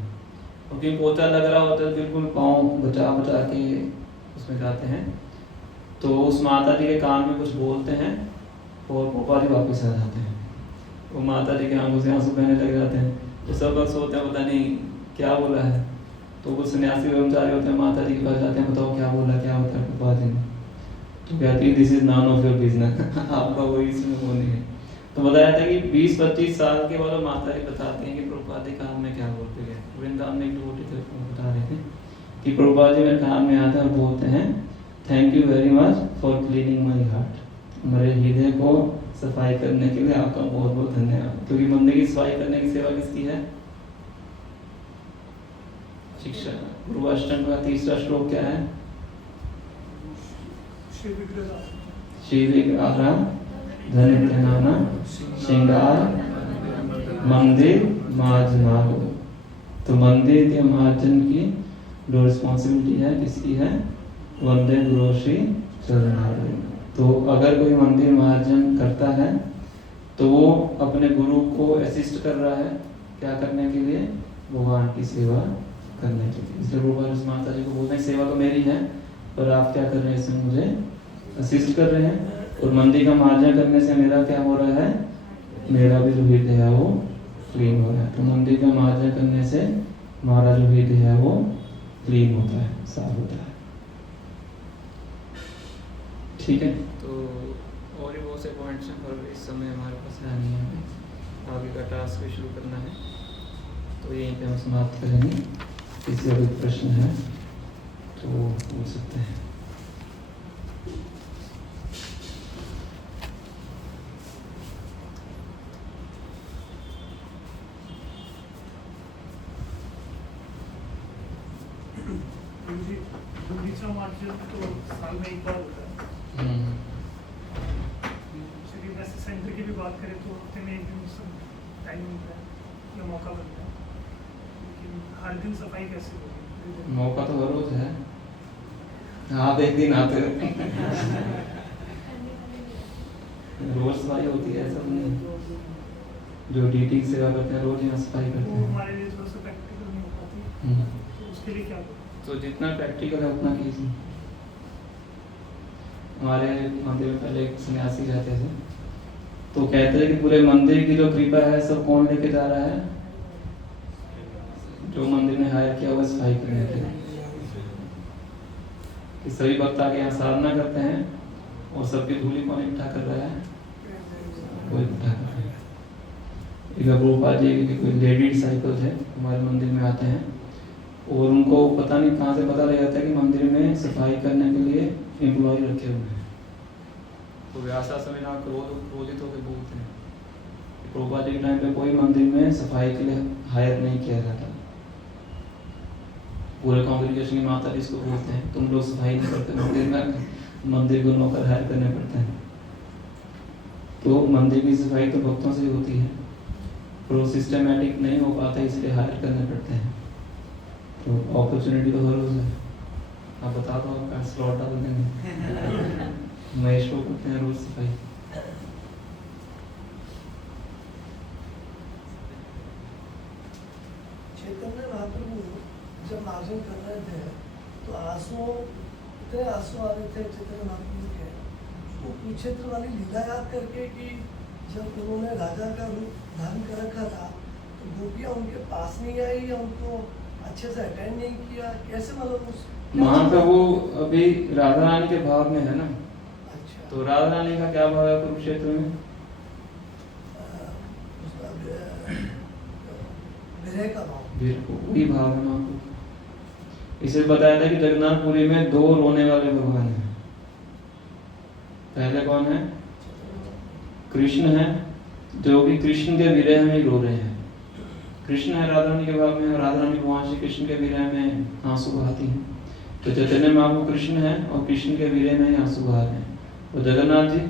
क्योंकि पोछा लग रहा होता है, बिल्कुल पाँव बचा बचा के उसमें जाते हैं। तो उस माता जी के कान में कुछ बोलते हैं और प्रभुपाद जी वापस आ जाते हैं। वो माता जी के आंखों से आंसू बहने लग जाते हैं। तो सब लोग सोचते हैं पता नहीं क्या बोला है। तो कुछ सन्यासी ब्रह्मचारी होते हैं, माता जी के पास जाते हैं, बताओ क्या बोला, क्या होता है प्रभुपाद जी ने। तो कहती है this is none of your business, आपका कोई इसमें वो नहीं है। तो बताया था कि 20-25 साल के बाद माता जी बताते हैं कि प्रभुपाद जी काम में क्या बोलते हैं। वृंदावन में एक डिवोटी थे, वो बता रहे थे कि प्रभुपाद जी मेरे काम में आते हैं और बोलते हैं thank you very much for cleaning my heart. मेरे हृदय को सफाई करने के लिए आपका बहुत बहुत धन्यवाद। क्योंकि मंदिर की सफाई करने की सेवा किसकी है? शिक्षा। गुरु अष्टक का तीसरा श्लोक क्या है? श्री विग्रह धन धनाना श्रृंगार मंदिर मार्जना हो। तो मंदिर के मार्जन की जो रिस्पॉन्सिबिलिटी है किसकी है? वंदे गुरु श्री चरणारविंद। तो अगर कोई मंदिर मार्जन करता है तो वो अपने गुरु को असिस्ट कर रहा है क्या करने के लिए? भगवान की सेवा करने के लिए। इसलिए भगवान माता जी को बोलते हैं सेवा तो मेरी है पर आप क्या कर रहे हैं? इसमें मुझे असिस्ट कर रहे हैं। और मंदिर का मार्जन करने से मेरा क्या हो रहा है? मेरा भी जो हृदय है वो क्लीन हो रहा है। तो मंदिर का मार्जन करने से हमारा जो हृदय है वो क्लीन होता है, साफ होता है। ठीक है, तो और भी बहुत से पॉइंट्स हैं पर इस समय हमारे पास है नहीं है। आगे का टास्क भी शुरू करना है तो यहीं पे हम समाप्त करेंगे। किसी अभी प्रश्न है तो पूछ सकते हैं। बगीचा मार्जन तो साल में एक बार होता है। चलिए वैसे सेंटर की भी बात करें तो हफ्ते में एक दिन टाइम मिलता है या मौका मिलता है, लेकिन हर दिन सफाई कैसे होगी? मौका तो हर रोज है, आप एक दिन आते हो रोज सफाई होती है ऐसा नहीं। जो डीटी सेवा करते हैं रोज यहाँ सफाई करते वो हैं। हमारे लिए थोड़ा सा प्रैक्टिकल नहीं हो पाती, तो उसके लिए क्या करें? तो जितना प्रैक्टिकल है उतना कीजिए। हमारे मंदिर में पहले एक सन्यासी रहते थे तो कहते थे कि पूरे मंदिर की जो कृपा है सब कौन लेके जा रहा है? जो मंदिर ने हायर किया हुआ सफाई करने के लिए। कि सभी भक्त आके यहाँ साधना करते हैं और सबकी धूली कौन इकट्ठा कर रहा है? कोई इकट्ठा कर रहा है। एक प्रभुपाद जी के कोई लेडी डिसाइपल थे, हमारे मंदिर में आते हैं और उनको पता नहीं कहाँ से पता लग जाता है कि मंदिर में सफाई करने के लिए एम्प्लॉय रखे हुए हैं। तो व्यासा समय ना क्रोधित होकर बोलते हैं कि प्रभुपाद जी के टाइम पे कोई मंदिर में सफाई के लिए हायर नहीं किया जाता। पूरे कॉन्ग्रेगेशन की माता जी इसको बोलते हैं तुम लोग सफाई नहीं करते मंदिर में, मंदिर को नौकर हायर करने पड़ते हैं। तो मंदिर की सफाई तो भक्तों से ही होती है पर वो सिस्टमेटिक नहीं हो पाता इसलिए हायर करने पड़ते हैं। तो अपॉर्चुनिटी तो हर रोज है। आप बता दो आपका स्लॉट डाल देंगे। महेश को करते हैं रोज सफाई। चैतन्य महाप्रभु जब मार्जन कर रहे थे तो आंसू इतने आंसू आ रहे थे चैतन्य महाप्रभु के, वो कुरुक्षेत्र वाली लीला याद करके कि जब उन्होंने राजा का रूप धारण कर रखा था तो गोपियाँ उनके पास नहीं आई या उनको अच्छे से अटेंड नहीं किया, कैसे मतलब उस महाप्रभु अभी राधा रानी के भाव में है ना। अच्छा तो राधा रानी का क्या भाव है कुरुक्षेत्र में? विरह का भाव, वही भाव है महाप्रभु। इसे बताया था कि जगन्नाथपुरी में दो रोने वाले भगवान हैं। पहले कौन है? कृष्ण है जो कि कृष्ण के विरह में रो रहे हैं। कृष्ण है राधा रानी के भाव में और राधा रानी भगवान श्री कृष्ण के विरह में आंसू बहाती हैं। तो चैतन्य महाप्रभु कृष्ण है और कृष्ण के विरह में आंसू बहा रहे हैं। और जगन्नाथ जी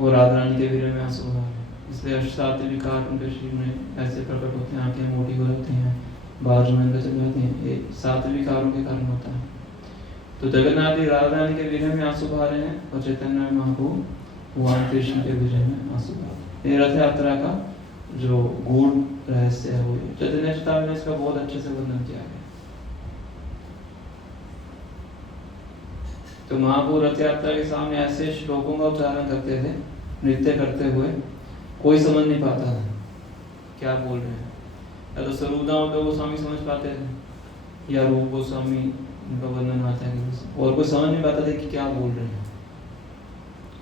और राधा रानी के विरह में आंसू बहा रहे हैं। इसलिए सात विकार उनके शरीर में ऐसे प्रकट होते हैं, आंखें मोटी हो जाती हैं, बाहर जुड़ने चल जाती हैं। ये सात विकारों के कारण होता है। तो जगन्नाथ जी राधा रानी के विरह में आंसू बहा रहे हैं और चैतन्य महाप्रभु भगवान कृष्ण के विजय में आंसू बहा। ये रथ यात्रा का जो गूढ़ रहस्य है वो चैतन्य चेतावनी में इसका बहुत अच्छे से वर्णन किया गया। तो महाप्रभु रथ यात्रा के सामने ऐसे श्लोकों का उच्चारण करते थे नृत्य करते हुए, कोई समझ नहीं पाता था क्या बोल रहे हैं। या तो स्वरूपदास गोस्वामी समझ पाते थे या रूप गोस्वामी उनका वर्णन आता है और कोई समझ नहीं पाता था कि क्या बोल रहे हैं।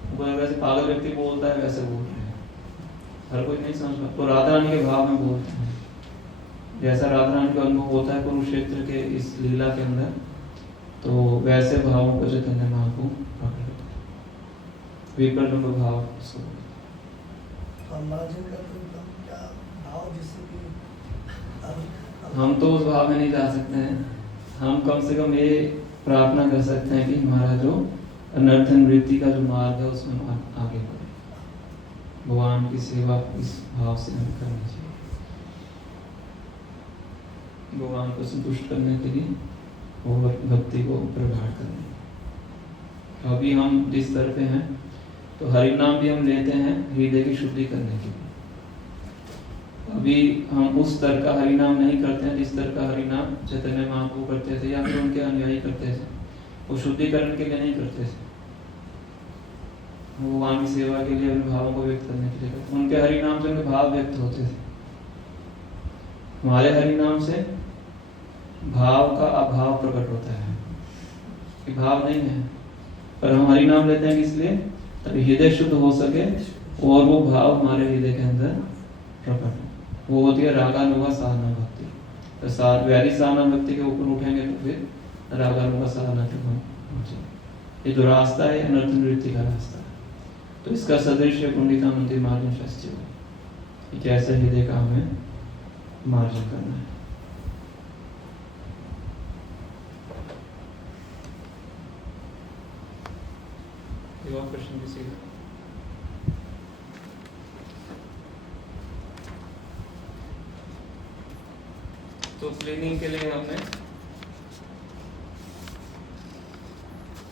उनको लग रहा है जैसे पागल व्यक्ति बोलता है वैसे बोल रहे हैं, हर कोई नहीं समझ पाता। तो राधा रानी के भाव में बोलते हैं, जैसा राधा रानी का अनुभव होता है कुरुक्षेत्र के इस लीला के अंदर, तो वैसे भावों को चैतन्य महाप्रभु प्रकट करते हैं, विकल्प भाव उसको। तो मार्जिन का तो एकदम क्या भाव जिससे कि हम तो उस भाव में नहीं जा सकते हैं, हम कम से कम ये प्रार्थना कर सकते हैं कि हमारा जो अनर्थ निवृत्ति का जो मार्ग है उसमें हम आगे बढ़े, भगवान की सेवा इस भाव से हमें करनी चाहिए, भगवान को संतुष्ट करने के लिए और भक्ति को प्रगाढ़ करने। अभी हम जिस स्तर पे हैं तो हरि नाम भी हम लेते हैं हृदय की शुद्धि करने के लिए। अभी हम उस स्तर का हरि नाम नहीं करते हैं जिस स्तर का हरि नाम चैतन्य महाप्रभु करते थे या फिर उनके अनुयायी करते थे। वो शुद्धिकरण के लिए नहीं करते थे, भगवान की सेवा के लिए अपने भावों को व्यक्त करने के लिए करते। उनके हरि नाम से उनके भाव व्यक्त होते थे, हमारे हरि नाम से भाव का अभाव प्रकट होता है कि भाव नहीं है, पर हम हरि नाम लेते हैं इसलिए तभी हृदय शुद्ध हो सके और वो भाव हमारे हृदय के अंदर प्रकट हो। वो होती है रागानुगा साधना भक्ति। तो वैरी साधना भक्ति के ऊपर उठेंगे तो फिर रागानुगा साधना तक हम पहुंचेंगे। ये जो रास्ता है अनर्थ निवृत्ति का रास्ता है। तो इसका सदृश कुंडिता मंदिर मार्जन शास्त्री कि कैसे हृदय का हमें मार्जन करना है। और प्रश्न किसी का? तो क्लीनिंग के लिए हमने